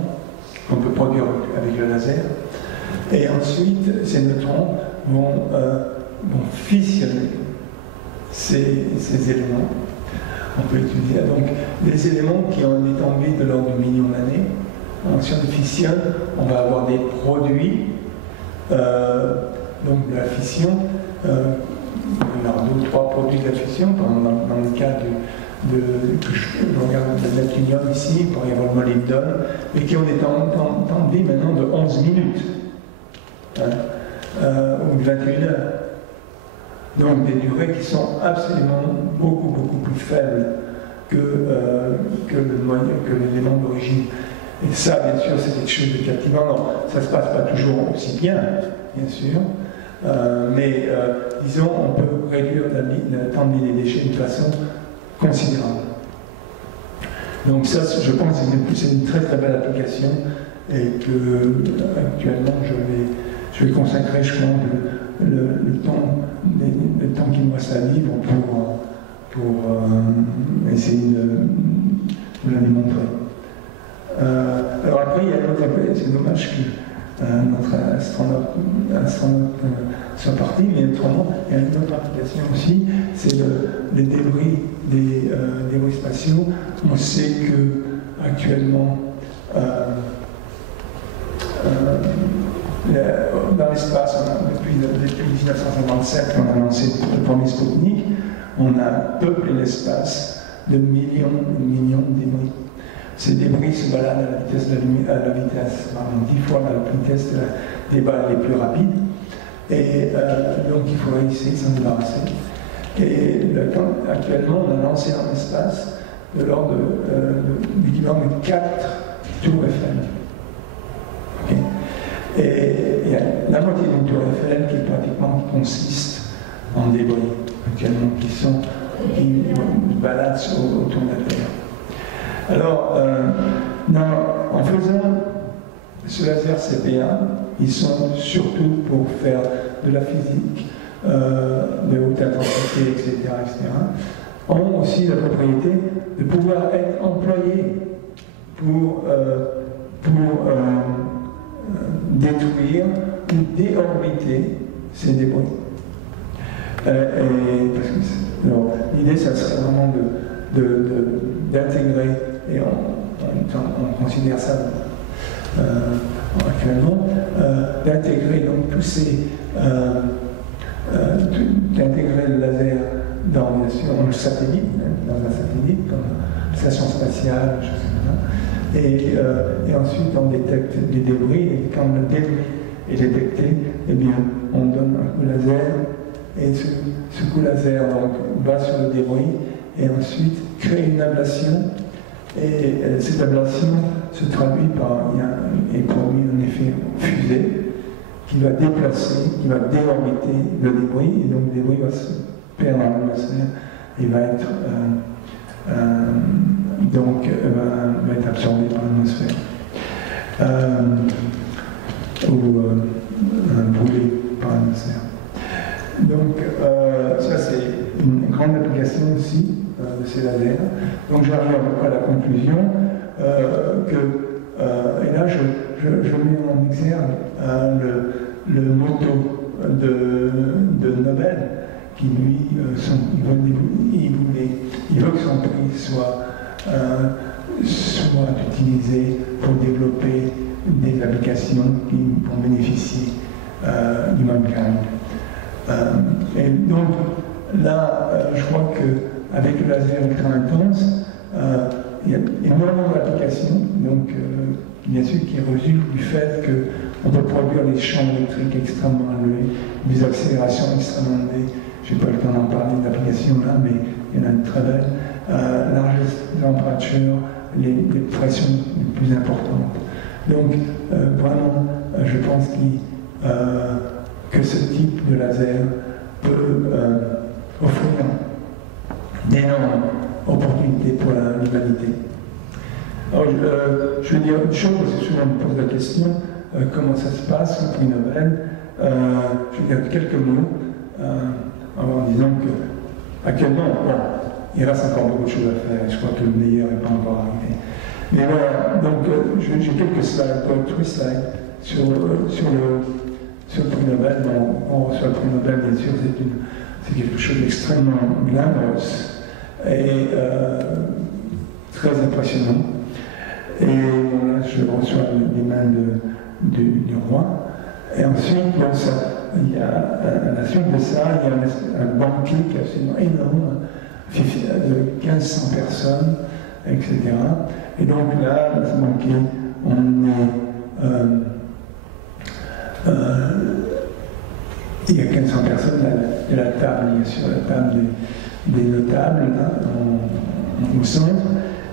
qu'on peut produire avec le laser, et ensuite ces neutrons vont fissionner ces éléments. On peut utiliser donc des éléments qui ont une étendue de l'ordre de millions d'années. Si on les fissionne, on va avoir des produits donc de la fission. Il y a 2 ou 3 produits de la fission. Dans le cas de neptunium ici, il pourrait y avoir le molybdène, et qui ont des temps de vie maintenant de 11 minutes, ou de 21 heures. Donc des durées qui sont absolument beaucoup plus faibles que l'élément d'origine. Et ça, bien sûr, c'est quelque chose de captivant. Alors, ça ne se passe pas toujours aussi bien sûr, mais disons, on peut réduire le temps de vie des déchets d'une façon considérable. Donc ça, je pense que c'est une très belle application, et que actuellement, je vais consacrer, je crois, le temps qui me reste à vivre pour essayer de la démontrer. Alors après, il y a d'autres applications. C'est dommage que notre astronaute soit parti, mais autrement, il y a une autre application aussi, c'est les débris débris spatiaux. On sait que actuellement dans l'espace, depuis 1957, on a lancé le premier Sputnik, on a peuplé l'espace de millions de débris. Ces débris se baladent à la vitesse 10 fois la vitesse des balles les plus rapides, et donc il faudrait essayer de s'en débarrasser. Et actuellement, on a lancé dans l'espace de l'ordre de l'équivalent de 4 tours Eiffel. Okay. Et il y a la moitié d'une tour Eiffel qui consiste en débris actuellement qui baladent autour de la Terre. Alors, en faisant ce laser CP1, ils sont surtout pour faire de la physique de haute intensité, etc., ont aussi la propriété de pouvoir être employés pour détruire ou déorbiter ces débris. L'idée, ça serait vraiment d'intégrer, et on considère ça actuellement, d'intégrer donc tous ces d'intégrer le laser dans le satellite, dans un satellite, comme la station spatiale, choses comme ça. Et ensuite on détecte des débris, et quand le débris est détecté, eh bien on donne un coup laser, et ce coup laser donc, va sur le débris, et ensuite crée une ablation, et cette ablation se traduit par et produit un effet fusée qui va déplacer, qui va déorbiter le débris, et donc le débris va se perdre dans l'atmosphère et va être absorbé par l'atmosphère ou brûlé par l'atmosphère. Donc ça c'est une grande application aussi de ces lasers. Donc j'arrive à la conclusion et là je mets en exergue le motto de Nobel qui lui il veut que son prix soit utilisé pour développer des applications qui vont bénéficier du mankind. Et donc là, je crois qu'avec le laser ultra-intense, il y a énormément d'applications, donc bien sûr qui résultent du fait qu'on peut produire des champs électriques extrêmement élevés, des accélérations extrêmement élevées. Je n'ai pas le temps d'en parler d'applications là, mais il y en a une très belle. Largesse de température, les pressions les plus importantes. Donc vraiment, je pense que ce type de laser peut offrir d'énormes opportunités pour l'humanité. Alors, je vais dire une chose, parce que souvent on me pose la question, comment ça se passe au prix Nobel. Je vais dire quelques mots en disant qu'actuellement, il reste encore beaucoup de choses à faire, je crois que le meilleur n'est pas encore arrivé. Mais voilà, donc j'ai quelques slides, trois slides sur le prix Nobel. On reçoit le prix Nobel, bien sûr, c'est quelque chose d'extrêmement glamorous et très impressionnant. Et voilà, je reçois les mains du roi. Et ensuite, il y a, à la suite de ça, il y a un banquet qui est absolument énorme, de 1500 personnes, etc. Et donc là, dans ce banquet, il y a 1500 personnes, il y a la table, il y a sur la table des notables, là, au centre.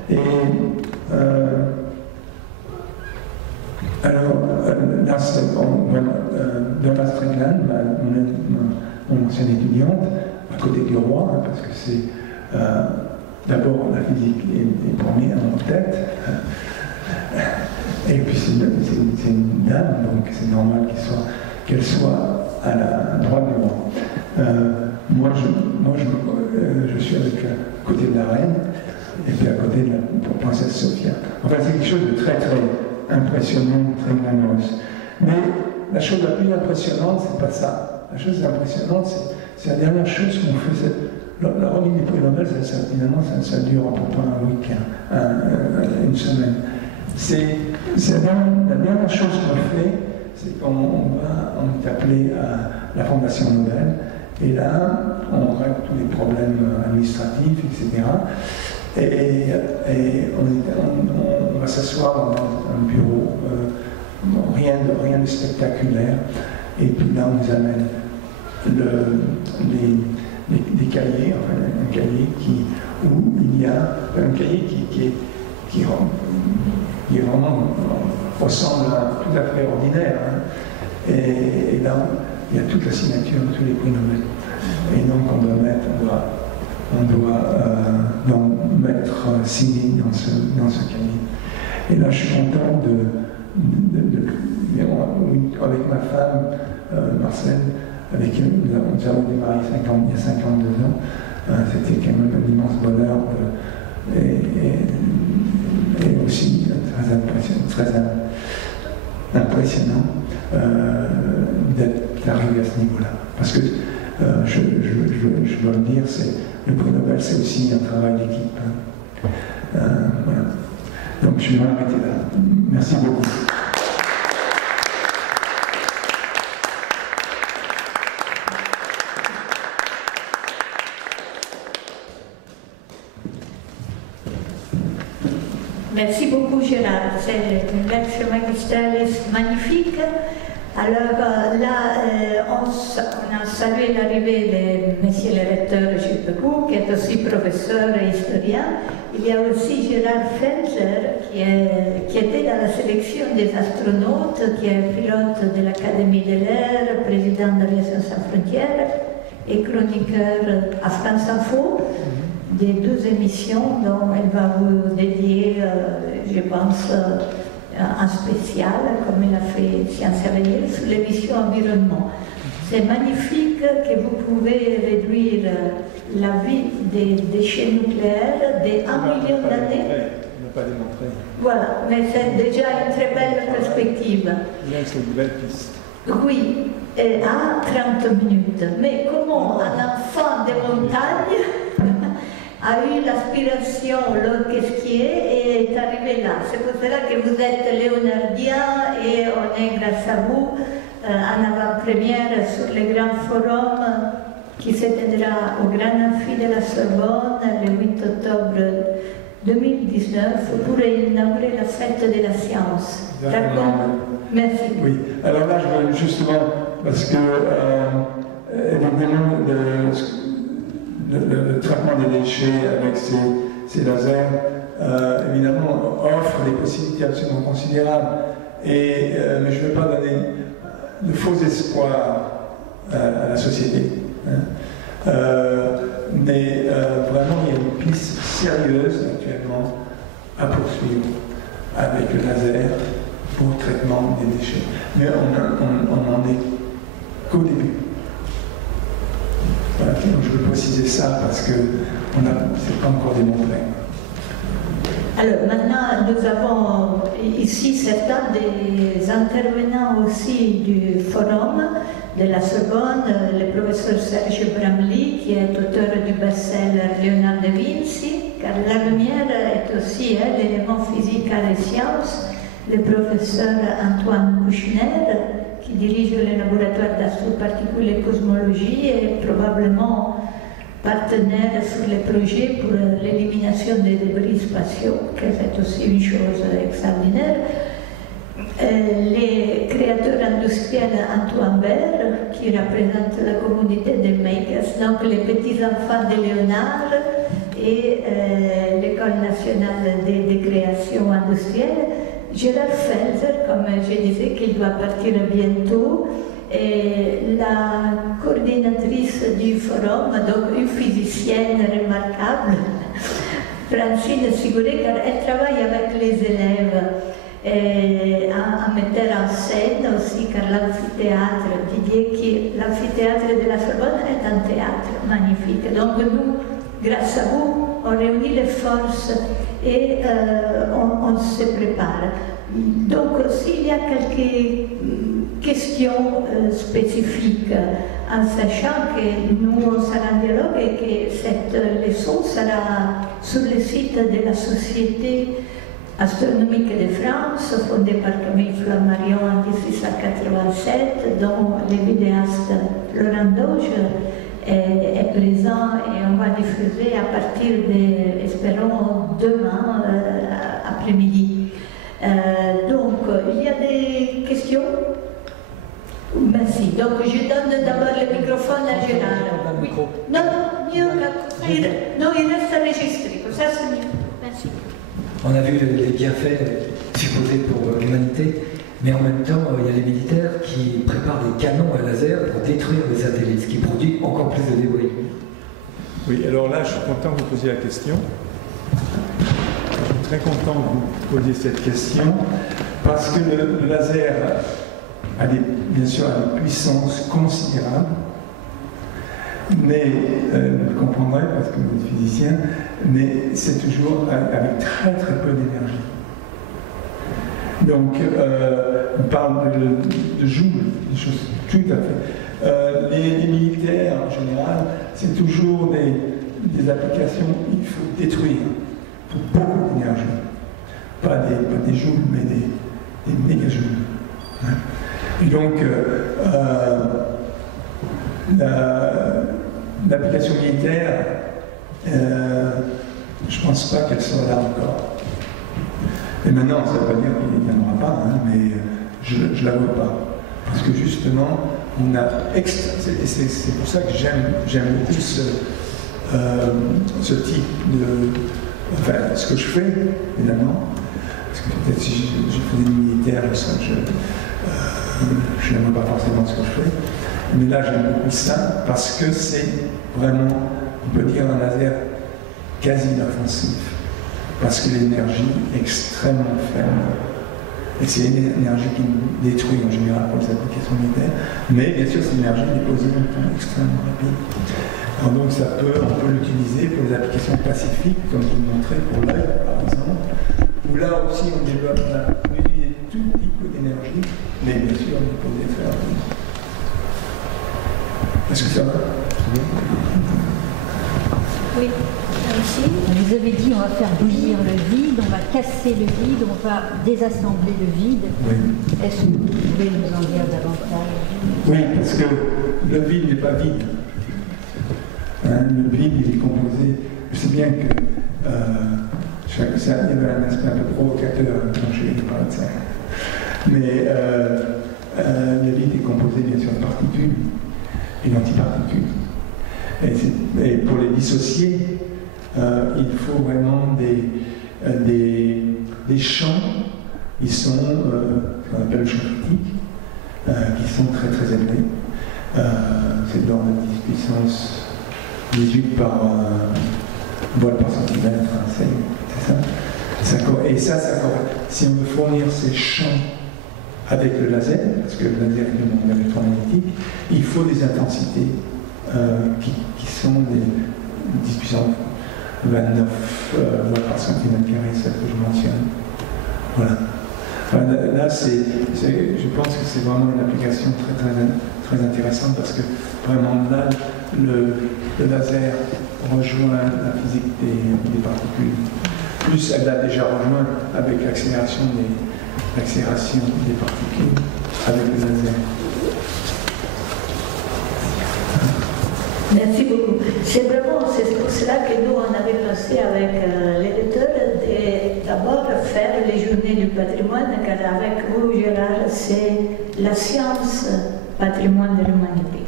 Et alors, là, c'est Donna Strickland, mon ancienne étudiante, à côté du roi, hein, parce que c'est d'abord la physique est première en tête, et puis c'est une dame, donc c'est normal qu'elle soit à la droite du roi. Moi, je suis à côté de la reine, et puis à côté de la princesse Sophia. Enfin, c'est quelque chose de très très impressionnant, très glamorous. Mais la chose la plus impressionnante, c'est pas ça. La chose impressionnante, c'est la dernière chose qu'on fait. La remise du prix Nobel, finalement, ça dure à peu près un week-end, une semaine. C'est la dernière chose qu'on fait, c'est qu'on est appelé à la Fondation Nobel, et là, on règle tous les problèmes administratifs, etc. Et on va s'asseoir dans un bureau, rien de spectaculaire, et puis là on nous amène des cahiers, enfin un cahier où il y a un cahier qui vraiment ressemble à tout à fait ordinaire, hein. Et là il y a toute la signature de tous les prix Nobel, et donc on doit mettre signé dans ce cahier. Et là, je suis content avec ma femme, Marcel, avec qui nous avons démarré il y a 52 ans. C'était quand même un immense bonheur et aussi très impressionnant d'être arrivé à ce niveau-là. Parce que je dois le dire, le prix Nobel, c'est aussi un travail d'équipe. Voilà. Donc je vais m'arrêter là. Merci beaucoup. Merci beaucoup Gérard, c'est une lecture magistrale magnifique. Alors là, on a salué l'arrivée de monsieur le recteur Gilles Pecou, qui est aussi professeur et historien. Il y a aussi Gérard Felser, qui était dans la sélection des astronautes, qui est pilote de l'Académie de l'Air, président d'Aviation sans frontières et chroniqueur à France Info des 12 émissions dont elle va vous dédier, je pense, un spécial, comme elle a fait Sciences Éveillées, sur l'émission Environnement. C'est magnifique que vous pouvez réduire la vie des déchets nucléaires de 1 million d'années. On n'a pas démontré. Voilà, mais c'est déjà une très belle perspective. Là, c'est une belle piste. Oui, à 30 minutes. Mais comment un enfant des montagnes a eu l'aspiration l'orchesquier et est arrivé là. C'est pour cela que vous êtes léonardien et on est, grâce à vous, en avant-première sur le grand forum qui s'éteindra au Grand Amphi de la Sorbonne le 8 octobre 2019 pour inaugurer la fête de la science. D'accord? Merci. Oui, alors là, je veux justement, parce que évidemment, le traitement des déchets avec ces lasers, évidemment, offre des possibilités absolument considérables. Mais je ne veux pas donner de faux espoirs à la société. Hein. Mais vraiment, il y a une piste sérieuse actuellement à poursuivre avec le laser pour le traitement des déchets. Mais on n'en est qu'au début. Voilà, donc je veux préciser ça parce que ce n'est pas encore démontré. Alors maintenant, nous avons ici certains des intervenants aussi du forum de la Sorbonne, le professeur Serge Bramly, qui est auteur du best-seller Léonard de Vinci, car la lumière est aussi l'élément physique à les sciences, le professeur Antoine Kouchner, qui dirige le laboratoire d'astroparticules et cosmologie et probablement partenaire sur les projets pour l'élimination des débris spatiaux, que c'est aussi une chose extraordinaire. Les créateurs industriels Antoine Baird, qui représente la communauté des makers, donc les petits-enfants de Léonard et l'École nationale de création industrielle. Gérard Felser, comme je disais, qu'il doit partir bientôt, et la coordinatrice du forum, donc une physicienne remarquable, Francine Sigouret, car elle travaille avec les élèves, et un metteur en scène aussi, car l'amphithéâtre, Didier, l'amphithéâtre de la Sorbonne est un théâtre magnifique. Donc nous, grâce à vous, on réunit les forces et on se prépare. Donc s'il y a quelques questions spécifiques, en sachant que nous on sera en dialogue et que cette leçon sera sur le site de la Société astronomique de France, fondée par Camille Flammarion en 1687, dont le vidéaste Laurent Doge est présent et on va diffuser à partir de, espérons, demain après-midi. Donc, il y a des questions? Merci. Donc, je donne d'abord le microphone à Gérard. Oui. Non, non, il reste enregistré. Ça, c'est mieux. Merci. On a vu les bienfaits supposés pour l'humanité, mais en même temps, il y a les militaires qui préparent des canons à laser pour détruire les satellites, ce qui produit encore plus de débris. Oui, alors là, je suis content que vous posiez la question. Je suis très content que vous posiez cette question, parce que le laser a bien sûr une puissance considérable, mais vous comprendrez, parce que vous êtes physicien, mais c'est toujours avec très très peu d'énergie. Donc, on parle de joules, des choses tout à fait. Les militaires, en général, c'est toujours des applications où il faut détruire. Il faut beaucoup d'énergie. Pas des joules, mais des mégajoules. Hein. Et donc, l'application militaire, je ne pense pas qu'elle soit là encore. Et maintenant, ça ne veut pas dire qu'il n'y en aura pas, hein, mais je ne la vois pas. Parce que justement, on a c'est pour ça que j'aime beaucoup ce type de... Enfin, ce que je fais, évidemment. Parce que peut-être si je faisais du militaire, ça, je n'aime pas forcément ce que je fais. Mais là, j'aime beaucoup ça, parce que c'est vraiment, on peut dire, un laser quasi inoffensif. Parce que l'énergie est extrêmement faible. Et c'est une énergie qui nous détruit en général pour les applications militaires. Mais bien sûr, cette énergie est déposée dans le temps extrêmement rapide. Alors donc on peut l'utiliser pour les applications pacifiques, comme je vous le montrais pour l'œil, par exemple, où là aussi on développe tout type d'énergie, mais bien sûr on est posé faire. Est-ce que ça va? Oui, merci. Vous avez dit on va faire bouillir le vide, on va casser le vide, on va désassembler le vide. Oui. Est-ce que vous pouvez nous en dire davantage? Oui, parce que le vide n'est pas vide. Hein, le vide, il est composé. Je sais bien que ça, il y avait un aspect un peu provocateur quand j'ai parlé de ça. Mais le vide est composé bien sûr de particules et d'antiparticules. Et pour les dissocier, il faut vraiment des champs qui sont, qu'on appelle le champ critique, qui sont très très élevés. C'est dans la 10 puissance 18 par vol par centimètre, c'est ça. Et ça si on veut fournir ces champs avec le laser, parce que le laser est une onde électromagnétique, il faut des intensités qui sont des 10 puissance 29 vols par centimètre carré, c'est ce que je mentionne. Voilà. Enfin, là, je pense que c'est vraiment une application très, très, très intéressante parce que vraiment là, le laser rejoint la physique des particules. Plus elle l'a déjà rejoint avec l'accélération des particules avec le laser. Merci beaucoup. C'est pour cela que nous, on avait pensé avec l'éditeur d'abord faire les journées du patrimoine, car avec vous, Gérard, c'est la science patrimoine de l'humanité.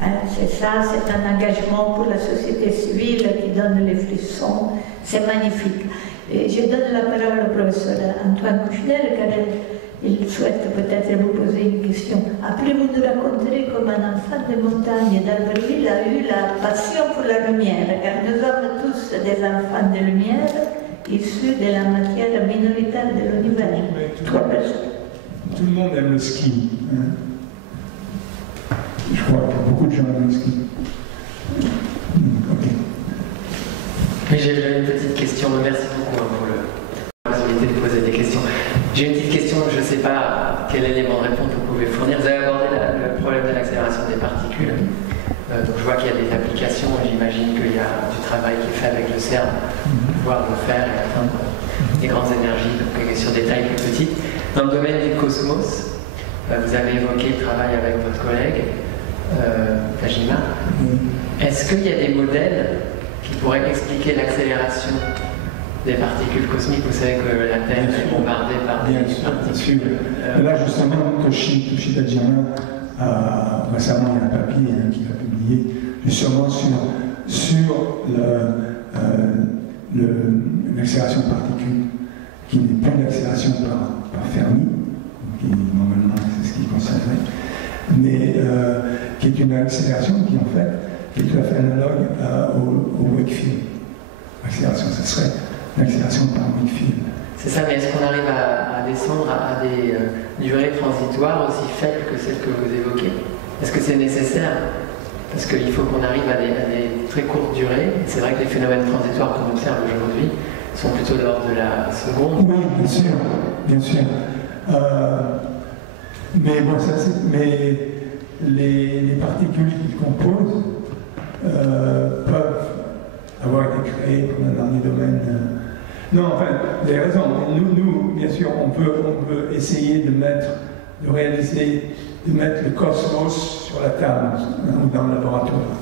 Hein, c'est ça, c'est un engagement pour la société civile qui donne les frissons, c'est magnifique. Et je donne la parole au professeur Antoine Kouchner, car il souhaite peut-être vous poser une question. Après, vous nous raconterez comme un enfant de montagne d'Albertville a eu la passion pour la lumière, car nous sommes tous des enfants de lumière, issus de la matière minoritaire de l'univers. Trois personnes. Tout le monde aime le ski. Hein. Je crois que beaucoup de gens aiment le ski. Ok. Oui, j'ai une petite question. Merci beaucoup pour la possibilité de poser des questions. J'ai une petite question, je ne sais pas quel élément de réponse vous pouvez fournir. Vous avez abordé le problème de l'accélération des particules. Donc je vois qu'il y a des applications, j'imagine qu'il y a du travail qui est fait avec le CERN pour pouvoir le faire et atteindre des grandes énergies, donc sur des tailles plus petites. Dans le domaine du cosmos, vous avez évoqué le travail avec votre collègue, Tajima. Est-ce qu'il y a des modèles qui pourraient expliquer l'accélération des particules cosmiques? Vous savez que la Terre est bombardée par des particules. Là, justement, Toshi Tajima, récemment, il y a un papier qu'il a publié, justement sur l'accélération de particules, qui n'est plus l'accélération par Fermi, qui normalement c'est ce qui concernerait, mais qui est une accélération qui en fait est tout à fait analogue au Wakefield. L'accélération, ce serait l'accélération par Wakefield. C'est ça, mais est-ce qu'on arrive à descendre à des durées transitoires aussi faibles que celles que vous évoquez? Est-ce que c'est nécessaire? Parce qu'il faut qu'on arrive à des très courtes durées. C'est vrai que les phénomènes transitoires qu'on observe aujourd'hui sont plutôt de l'ordre de la seconde. Oui, bien sûr, bien sûr. Mais bon, les particules qu'ils composent peuvent avoir été créées dans des domaines. Non, enfin, vous avez raison. Nous, bien sûr, on peut essayer de mettre le cosmos sur la table ou dans le laboratoire.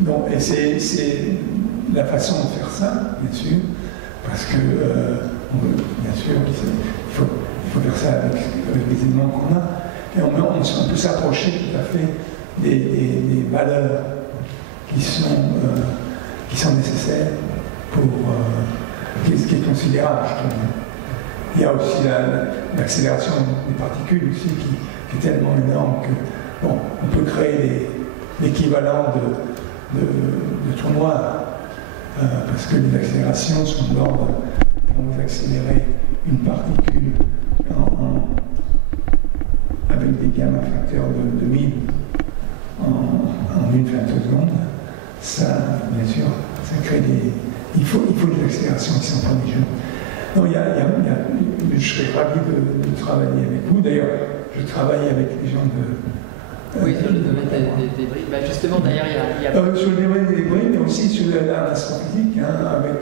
Donc, et c'est la façon de faire ça, bien sûr, parce que, bien sûr, il faut faire ça avec les éléments qu'on a. Et on peut s'approcher tout à fait des valeurs qui sont nécessaires pour ce qui est considérable, je trouve. Il y a aussi l'accélération des particules aussi qui est tellement énorme que on peut créer l'équivalent de trous noirs parce que les accélérations sont de l'ordre quand vous accélérez une particule avec des gamma facteurs de 1000 en une femtoseconde, ça, bien sûr, ça crée il faut des accélérations qui sont prodigieuses. Non, je serais ravi de travailler avec vous. D'ailleurs, je travaille avec les gens de... oui, sur le domaine des débris. Bah justement, d'ailleurs, il y a... sur le domaine des débris, mais aussi sur l'astrophysique, avec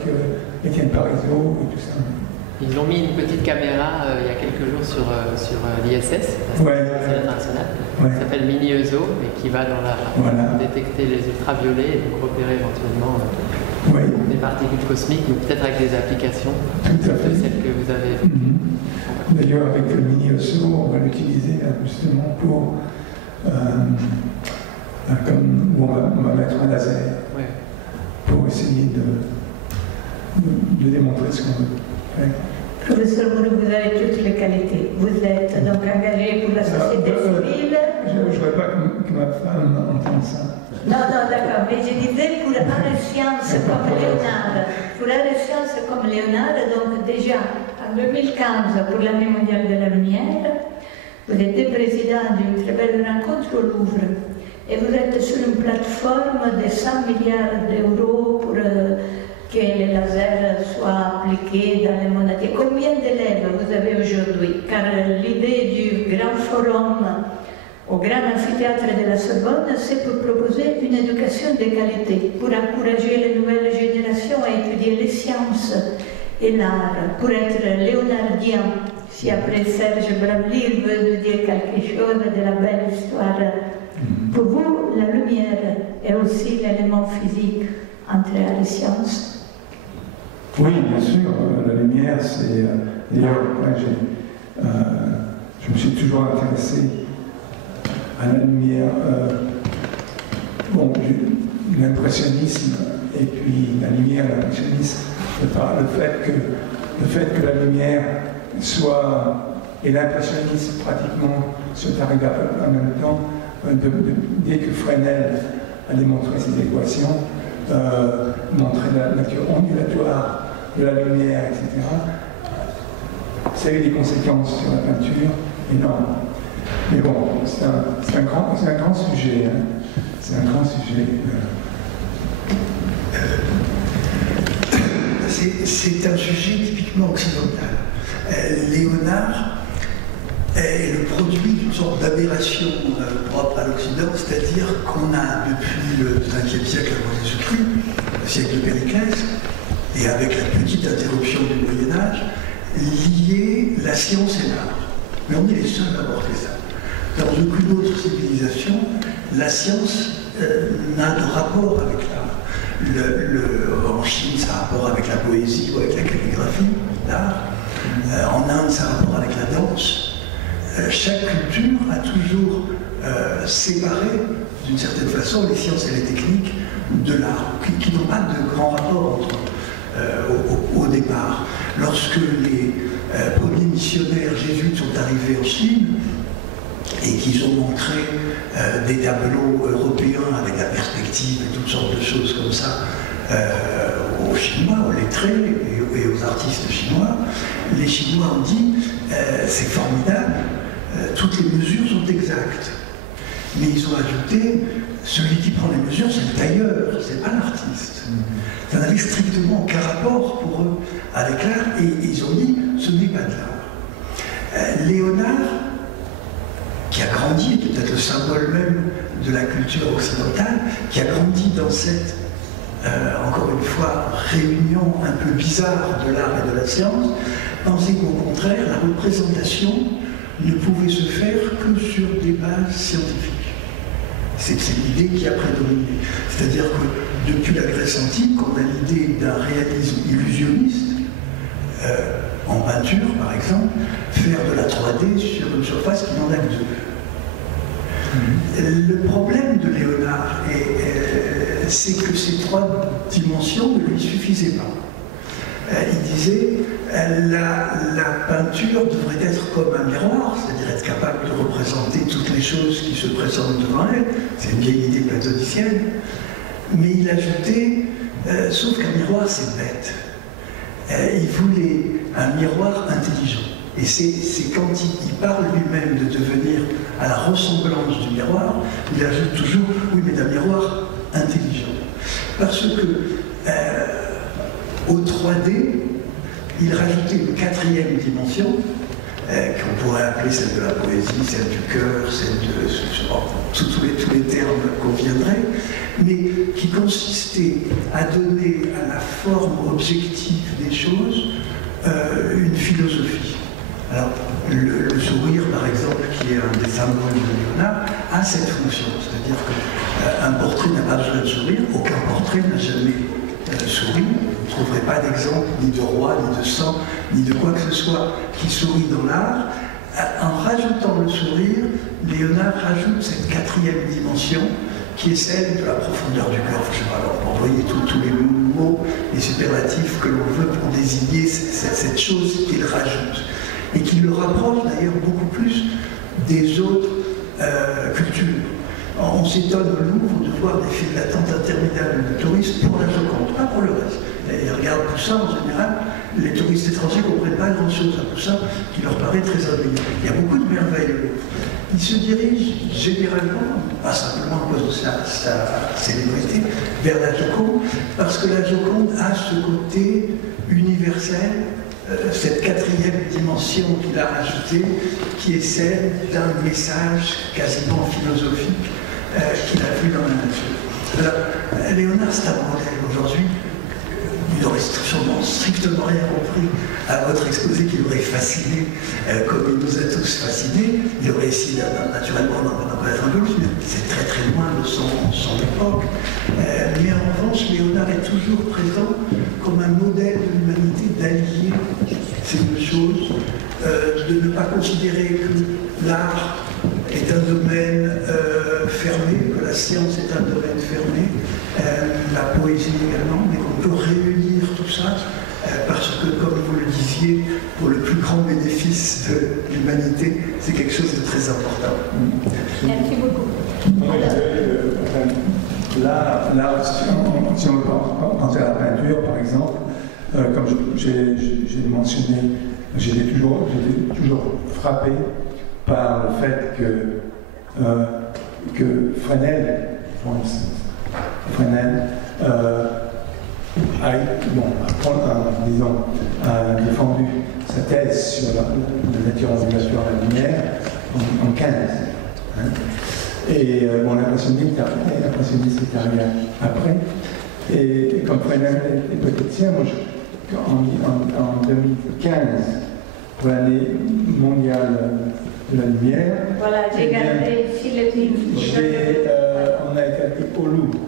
Étienne Parizeau et tout ça. Ils ont mis une petite caméra il y a quelques jours sur l'ISS, la Station internationale, qui s'appelle Mini-ESO, et qui va détecter les ultraviolets et donc repérer éventuellement des particules cosmiques, mais peut-être avec des applications de celles que vous avez. D'ailleurs, avec le Mini-ESO, on va l'utiliser justement pour... comme où on va mettre un laser pour essayer de démontrer ce qu'on veut. Oui. Professeur Mourou, vous avez toutes les qualités. Vous êtes donc engagé pour la société civile. Je ne voudrais pas que ma femme entende ça. Non, d'accord, mais je disais pour les sciences comme Léonard. Pour les sciences comme Léonard, donc déjà en 2015, pour l'année mondiale de la lumière, vous étiez président d'une très belle rencontre au Louvre. Et vous êtes sur une plateforme de 100 milliards d'euros pour que les lasers soient appliqués dans les mondes. Combien d'élèves vous avez aujourd'hui? Car l'idée du grand forum au grand amphithéâtre de la Sorbonne, c'est pour proposer une éducation de qualité, pour encourager les nouvelles générations à étudier les sciences et l'art, pour être léonardien. Si après Serge Bramley veut nous dire quelque chose de la belle histoire, pour vous, la lumière est aussi l'élément physique entre les sciences. Oui, bien sûr, la lumière, c'est... D'ailleurs, je me suis toujours intéressé à la lumière. L'impressionnisme et puis la lumière, l'impressionnisme, le fait que la lumière soit... et l'impressionnisme pratiquement sont arrivés en même temps, dès que Fresnel a démontré ces équations, montrer la nature ondulatoire de la lumière, etc. Ça a eu des conséquences sur la peinture énormes. Mais bon, c'est un grand sujet. Hein. C'est un grand sujet. C'est un sujet typiquement occidental. Léonard est le produit d'une sorte d'aberration propre à l'Occident, c'est-à-dire qu'on a, depuis le 5e siècle avant Jésus-Christ, le siècle de Périclès, et avec la petite interruption du Moyen-Âge, lié la science et l'art. Mais on est les seuls à avoir fait ça. Dans aucune autre civilisation, la science n'a de rapport avec l'art. En Chine, ça a rapport avec la poésie ou avec la calligraphie, l'art. En Inde, ça a rapport avec la danse. Chaque culture a toujours séparé, d'une certaine façon, les sciences et les techniques de l'art, qui n'ont pas de grand rapport entre au départ. Lorsque les premiers missionnaires jésuites sont arrivés en Chine et qu'ils ont montré des tableaux européens avec la perspective et toutes sortes de choses comme ça aux Chinois, aux lettrés et aux artistes chinois, les Chinois ont dit c'est formidable, toutes les mesures sont exactes. Mais ils ont ajouté, celui qui prend les mesures, c'est le tailleur, c'est pas l'artiste. Ça n'avait strictement aucun rapport pour eux avec l'art, et ils ont dit, ce n'est pas de l'art. Léonard, qui a grandi, peut-être le symbole même de la culture occidentale, qui a grandi dans cette, encore une fois, réunion un peu bizarre de l'art et de la science, pensait qu'au contraire, la représentation ne pouvait se faire que sur des bases scientifiques. C'est l'idée qui a prédominé. C'est-à-dire que depuis la Grèce antique, on a l'idée d'un réalisme illusionniste, en peinture par exemple, faire de la 3D sur une surface qui n'en a que deux. Le problème de Léonard, c'est que ces trois dimensions ne lui suffisaient pas. Il disait la peinture devrait être comme un miroir, c'est-à-dire être capable de représenter toutes les choses qui se présentent devant elle. C'est une vieille idée platonicienne. Mais il ajoutait, sauf qu'un miroir c'est bête. Il voulait un miroir intelligent. Et c'est quand il parle lui-même de devenir à la ressemblance du miroir, il ajoute toujours, oui, mais d'un miroir intelligent. Parce que au 3D, il rajoutait une quatrième dimension, qu'on pourrait appeler celle de la poésie, celle du cœur, celle de tous les termes conviendraient, mais qui consistait à donner à la forme objective des choses une philosophie. Alors, le sourire, par exemple, qui est un des symboles de Léonard, a cette fonction, c'est-à-dire qu'un portrait n'a pas besoin de sourire, aucun portrait n'a jamais souri. Vous ne trouverez pas d'exemple ni de roi, ni de sang, ni de quoi que ce soit qui sourit dans l'art. En rajoutant le sourire, Léonard rajoute cette quatrième dimension qui est celle de la profondeur du cœur. Je ne sais pas, alors, pour envoyer tous les mots, les superlatifs que l'on veut pour désigner cette chose qu'il rajoute. Et qui le rapproche d'ailleurs beaucoup plus des autres cultures. On s'étonne au Louvre de voir des files d'attente interminables de touristes pour la Joconde, pas pour le reste. Et regarde Poussin, en général, les touristes étrangers ne comprennent pas grand-chose à Poussin, qui leur paraît très ennuyeux. Il y a beaucoup de merveilles. Il se dirige généralement, pas simplement à cause de sa célébrité, vers la Joconde, parce que la Joconde a ce côté universel, cette quatrième dimension qu'il a ajoutée, qui est celle d'un message quasiment philosophique qu'il a vu dans la nature. Alors, Léonard, c'est un modèle aujourd'hui. Il n'aurait strictement rien compris à votre exposé qui l'aurait fasciné, comme il nous a tous fascinés. Il aurait essayé naturellement d'en connaître un peu plus, mais c'est très très loin de son époque. Mais en revanche, Léonard est toujours présent comme un modèle de l'humanité d'allier ces deux choses, de ne pas considérer que l'art est un domaine fermé, que la science est un domaine fermé, la poésie également, mais qu'on peut réunir tout ça parce que, comme vous le disiez, pour le plus grand bénéfice de l'humanité, c'est quelque chose de très important. Merci beaucoup. Là, si on pense à la peinture, par exemple, comme j'ai mentionné, j'étais toujours frappé par le fait que Fresnel a défendu sa thèse sur la nature ambulatoire de la lumière en 15. Hein. Et l'impressionniste est arrivé après. Et comme Fresnel est politicien, moi, en 2015, pour l'année mondiale de la lumière, voilà, j'ai gardé ici le film. on a été au Louvre,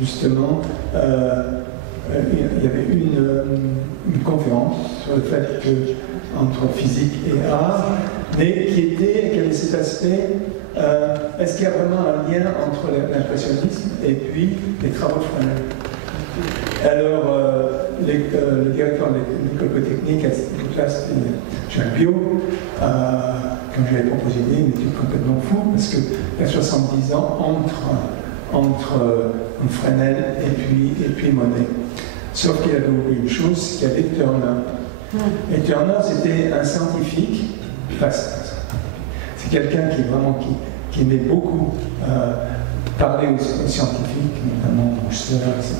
justement. Il y avait une conférence sur le fait que, entre physique et art, mais qui avait cet aspect, est-ce qu'il y a vraiment un lien entre l'impressionnisme et puis les travaux de Fresnel? Alors, le directeur de l'école polytechnique a une classe chez un bio, quand je lui ai proposé une étude complètement fou, parce qu'il y a 70 ans entre Fresnel et puis Monet. Sauf qu'il avait oublié une chose, qu'il y avait Turner. Et Turner, c'était un scientifique, c'est quelqu'un qui aimait beaucoup parler aux scientifiques, notamment Husserl, etc.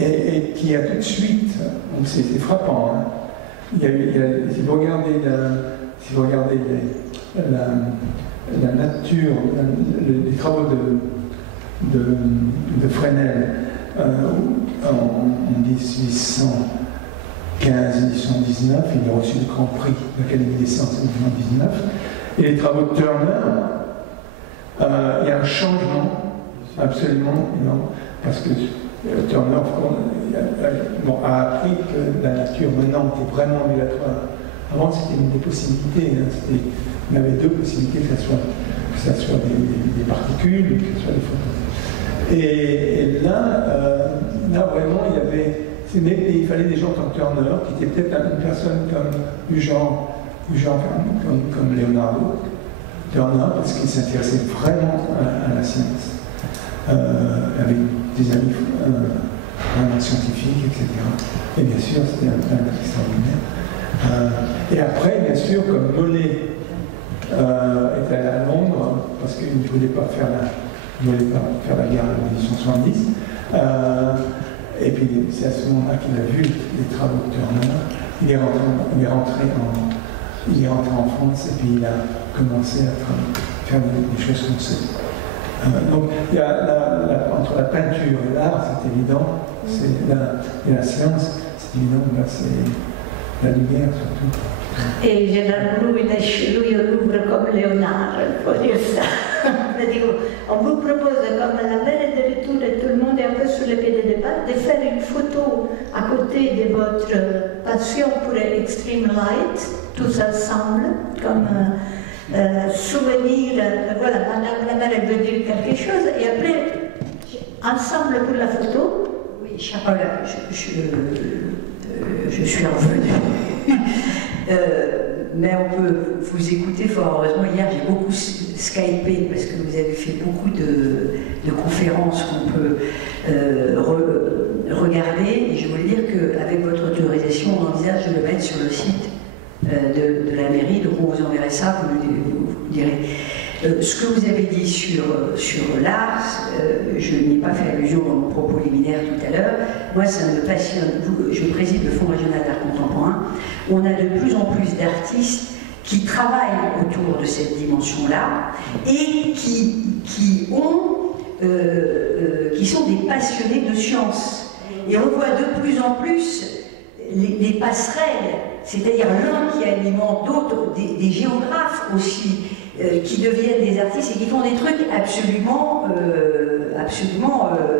Et qui a tout de suite, donc c'était frappant, hein, si vous regardez la nature, les travaux de Fresnel en 1815-1819, il a reçu le Grand Prix de l'Académie des sciences en 1919, et les travaux de Turner, il y a un changement absolument énorme, parce que Turner a appris que la nature maintenant était vraiment ambulatoire. Avant, c'était une des possibilités. Il y avait deux possibilités, que ce soit des particules, que ce soit des photons. Et là, vraiment, il fallait des gens comme Turner, qui était peut-être une personne du genre comme Leonardo Turner, parce qu'il s'intéressait vraiment à la science, avec des amis vraiment scientifiques, etc. Et bien sûr, c'était un extraordinaire. Et après, bien sûr, comme Mollet est allé à Londres, parce qu'il ne voulait pas faire la guerre de 1870, et puis c'est à ce moment-là qu'il a vu les travaux de Turner. Il est rentré en France, et puis il a commencé à faire des choses comme ça. Donc, il y a entre la peinture et l'art, c'est évident, et la science, c'est évident, c'est la lumière surtout. Et Gérard Bru, lui au Louvre comme Léonard, il faut dire ça. On vous propose, comme à la belle de retour, et tout le monde est un peu sur le pied de départ, de faire une photo à côté de votre passion pour Extreme Light, tous ensemble, comme souvenir. Voilà, Madame la mère veut dire quelque chose, et après, ensemble pour la photo. Oui, Charles, je suis revenue. Mais on peut vous écouter fort heureusement. Hier, j'ai beaucoup skypé parce que vous avez fait beaucoup de conférences qu'on peut regarder. Et je voulais dire qu'avec votre autorisation, on envisage de le mettre sur le site de la mairie. Donc on vous enverrait ça, vous direz. Ce que vous avez dit sur l'art, je n'ai pas fait allusion dans mon propos liminaire tout à l'heure. Moi, ça me passionne. Je préside le Fonds régional d'art contemporain. On a de plus en plus d'artistes qui travaillent autour de cette dimension-là et qui sont des passionnés de science. Et on voit de plus en plus les passerelles, c'est-à-dire l'un qui alimente d'autres, des géographes aussi, qui deviennent des artistes et qui font des trucs absolument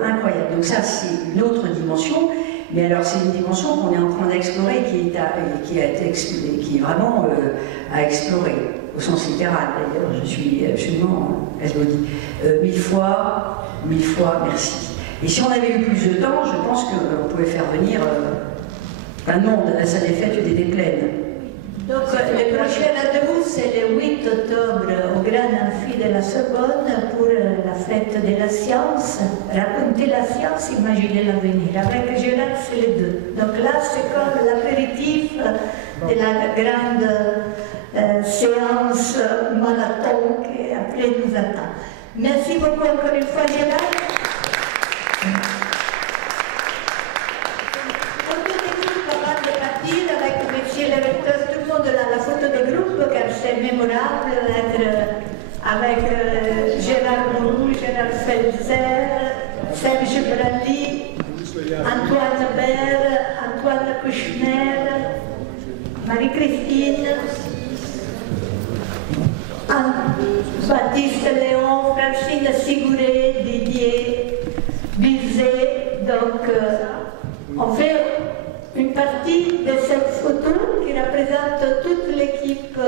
incroyables. Donc ça, c'est une autre dimension, mais alors c'est une dimension qu'on est en train d'explorer, qui est vraiment à explorer, au sens littéral d'ailleurs. Je suis absolument asbodie. Mille fois, merci. Et si on avait eu plus de temps, je pense qu'on pouvait faire venir un monde à la salle des fêtes des Plaines. Donc, le prochain rendez-vous, c'est le 8 octobre au Grand Amphi de la Sorbonne pour la fête de la science. Raconter la science, imaginer l'avenir. Avec Gérard, c'est les deux. Donc là, c'est comme l'apéritif de la grande séance marathon qui après nous attend. Merci beaucoup encore une fois, Gérard. La photo de groupe, car c'est mémorable d'être avec Gérard Mourou, Gérard Felzer, Serge Brandi, Antoine Baird, Antoine Kouchner, Marie-Christine, Baptiste Léon, Francine Sigouret, Didier Bizet. Donc, on fait une partie de cette photo qui représente toute l'équipe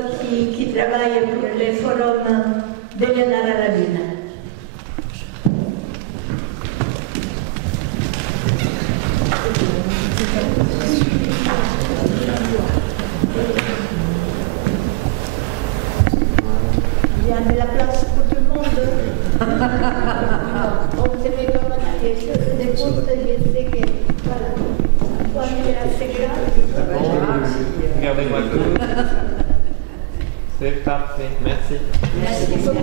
qui travaille pour les forums de Léonard Arabine. Il y a de la place pour tout le monde. On se met comme des choses de compte, je sais que voilà. Regardez-moi tout. C'est parfait. Merci. Merci beaucoup.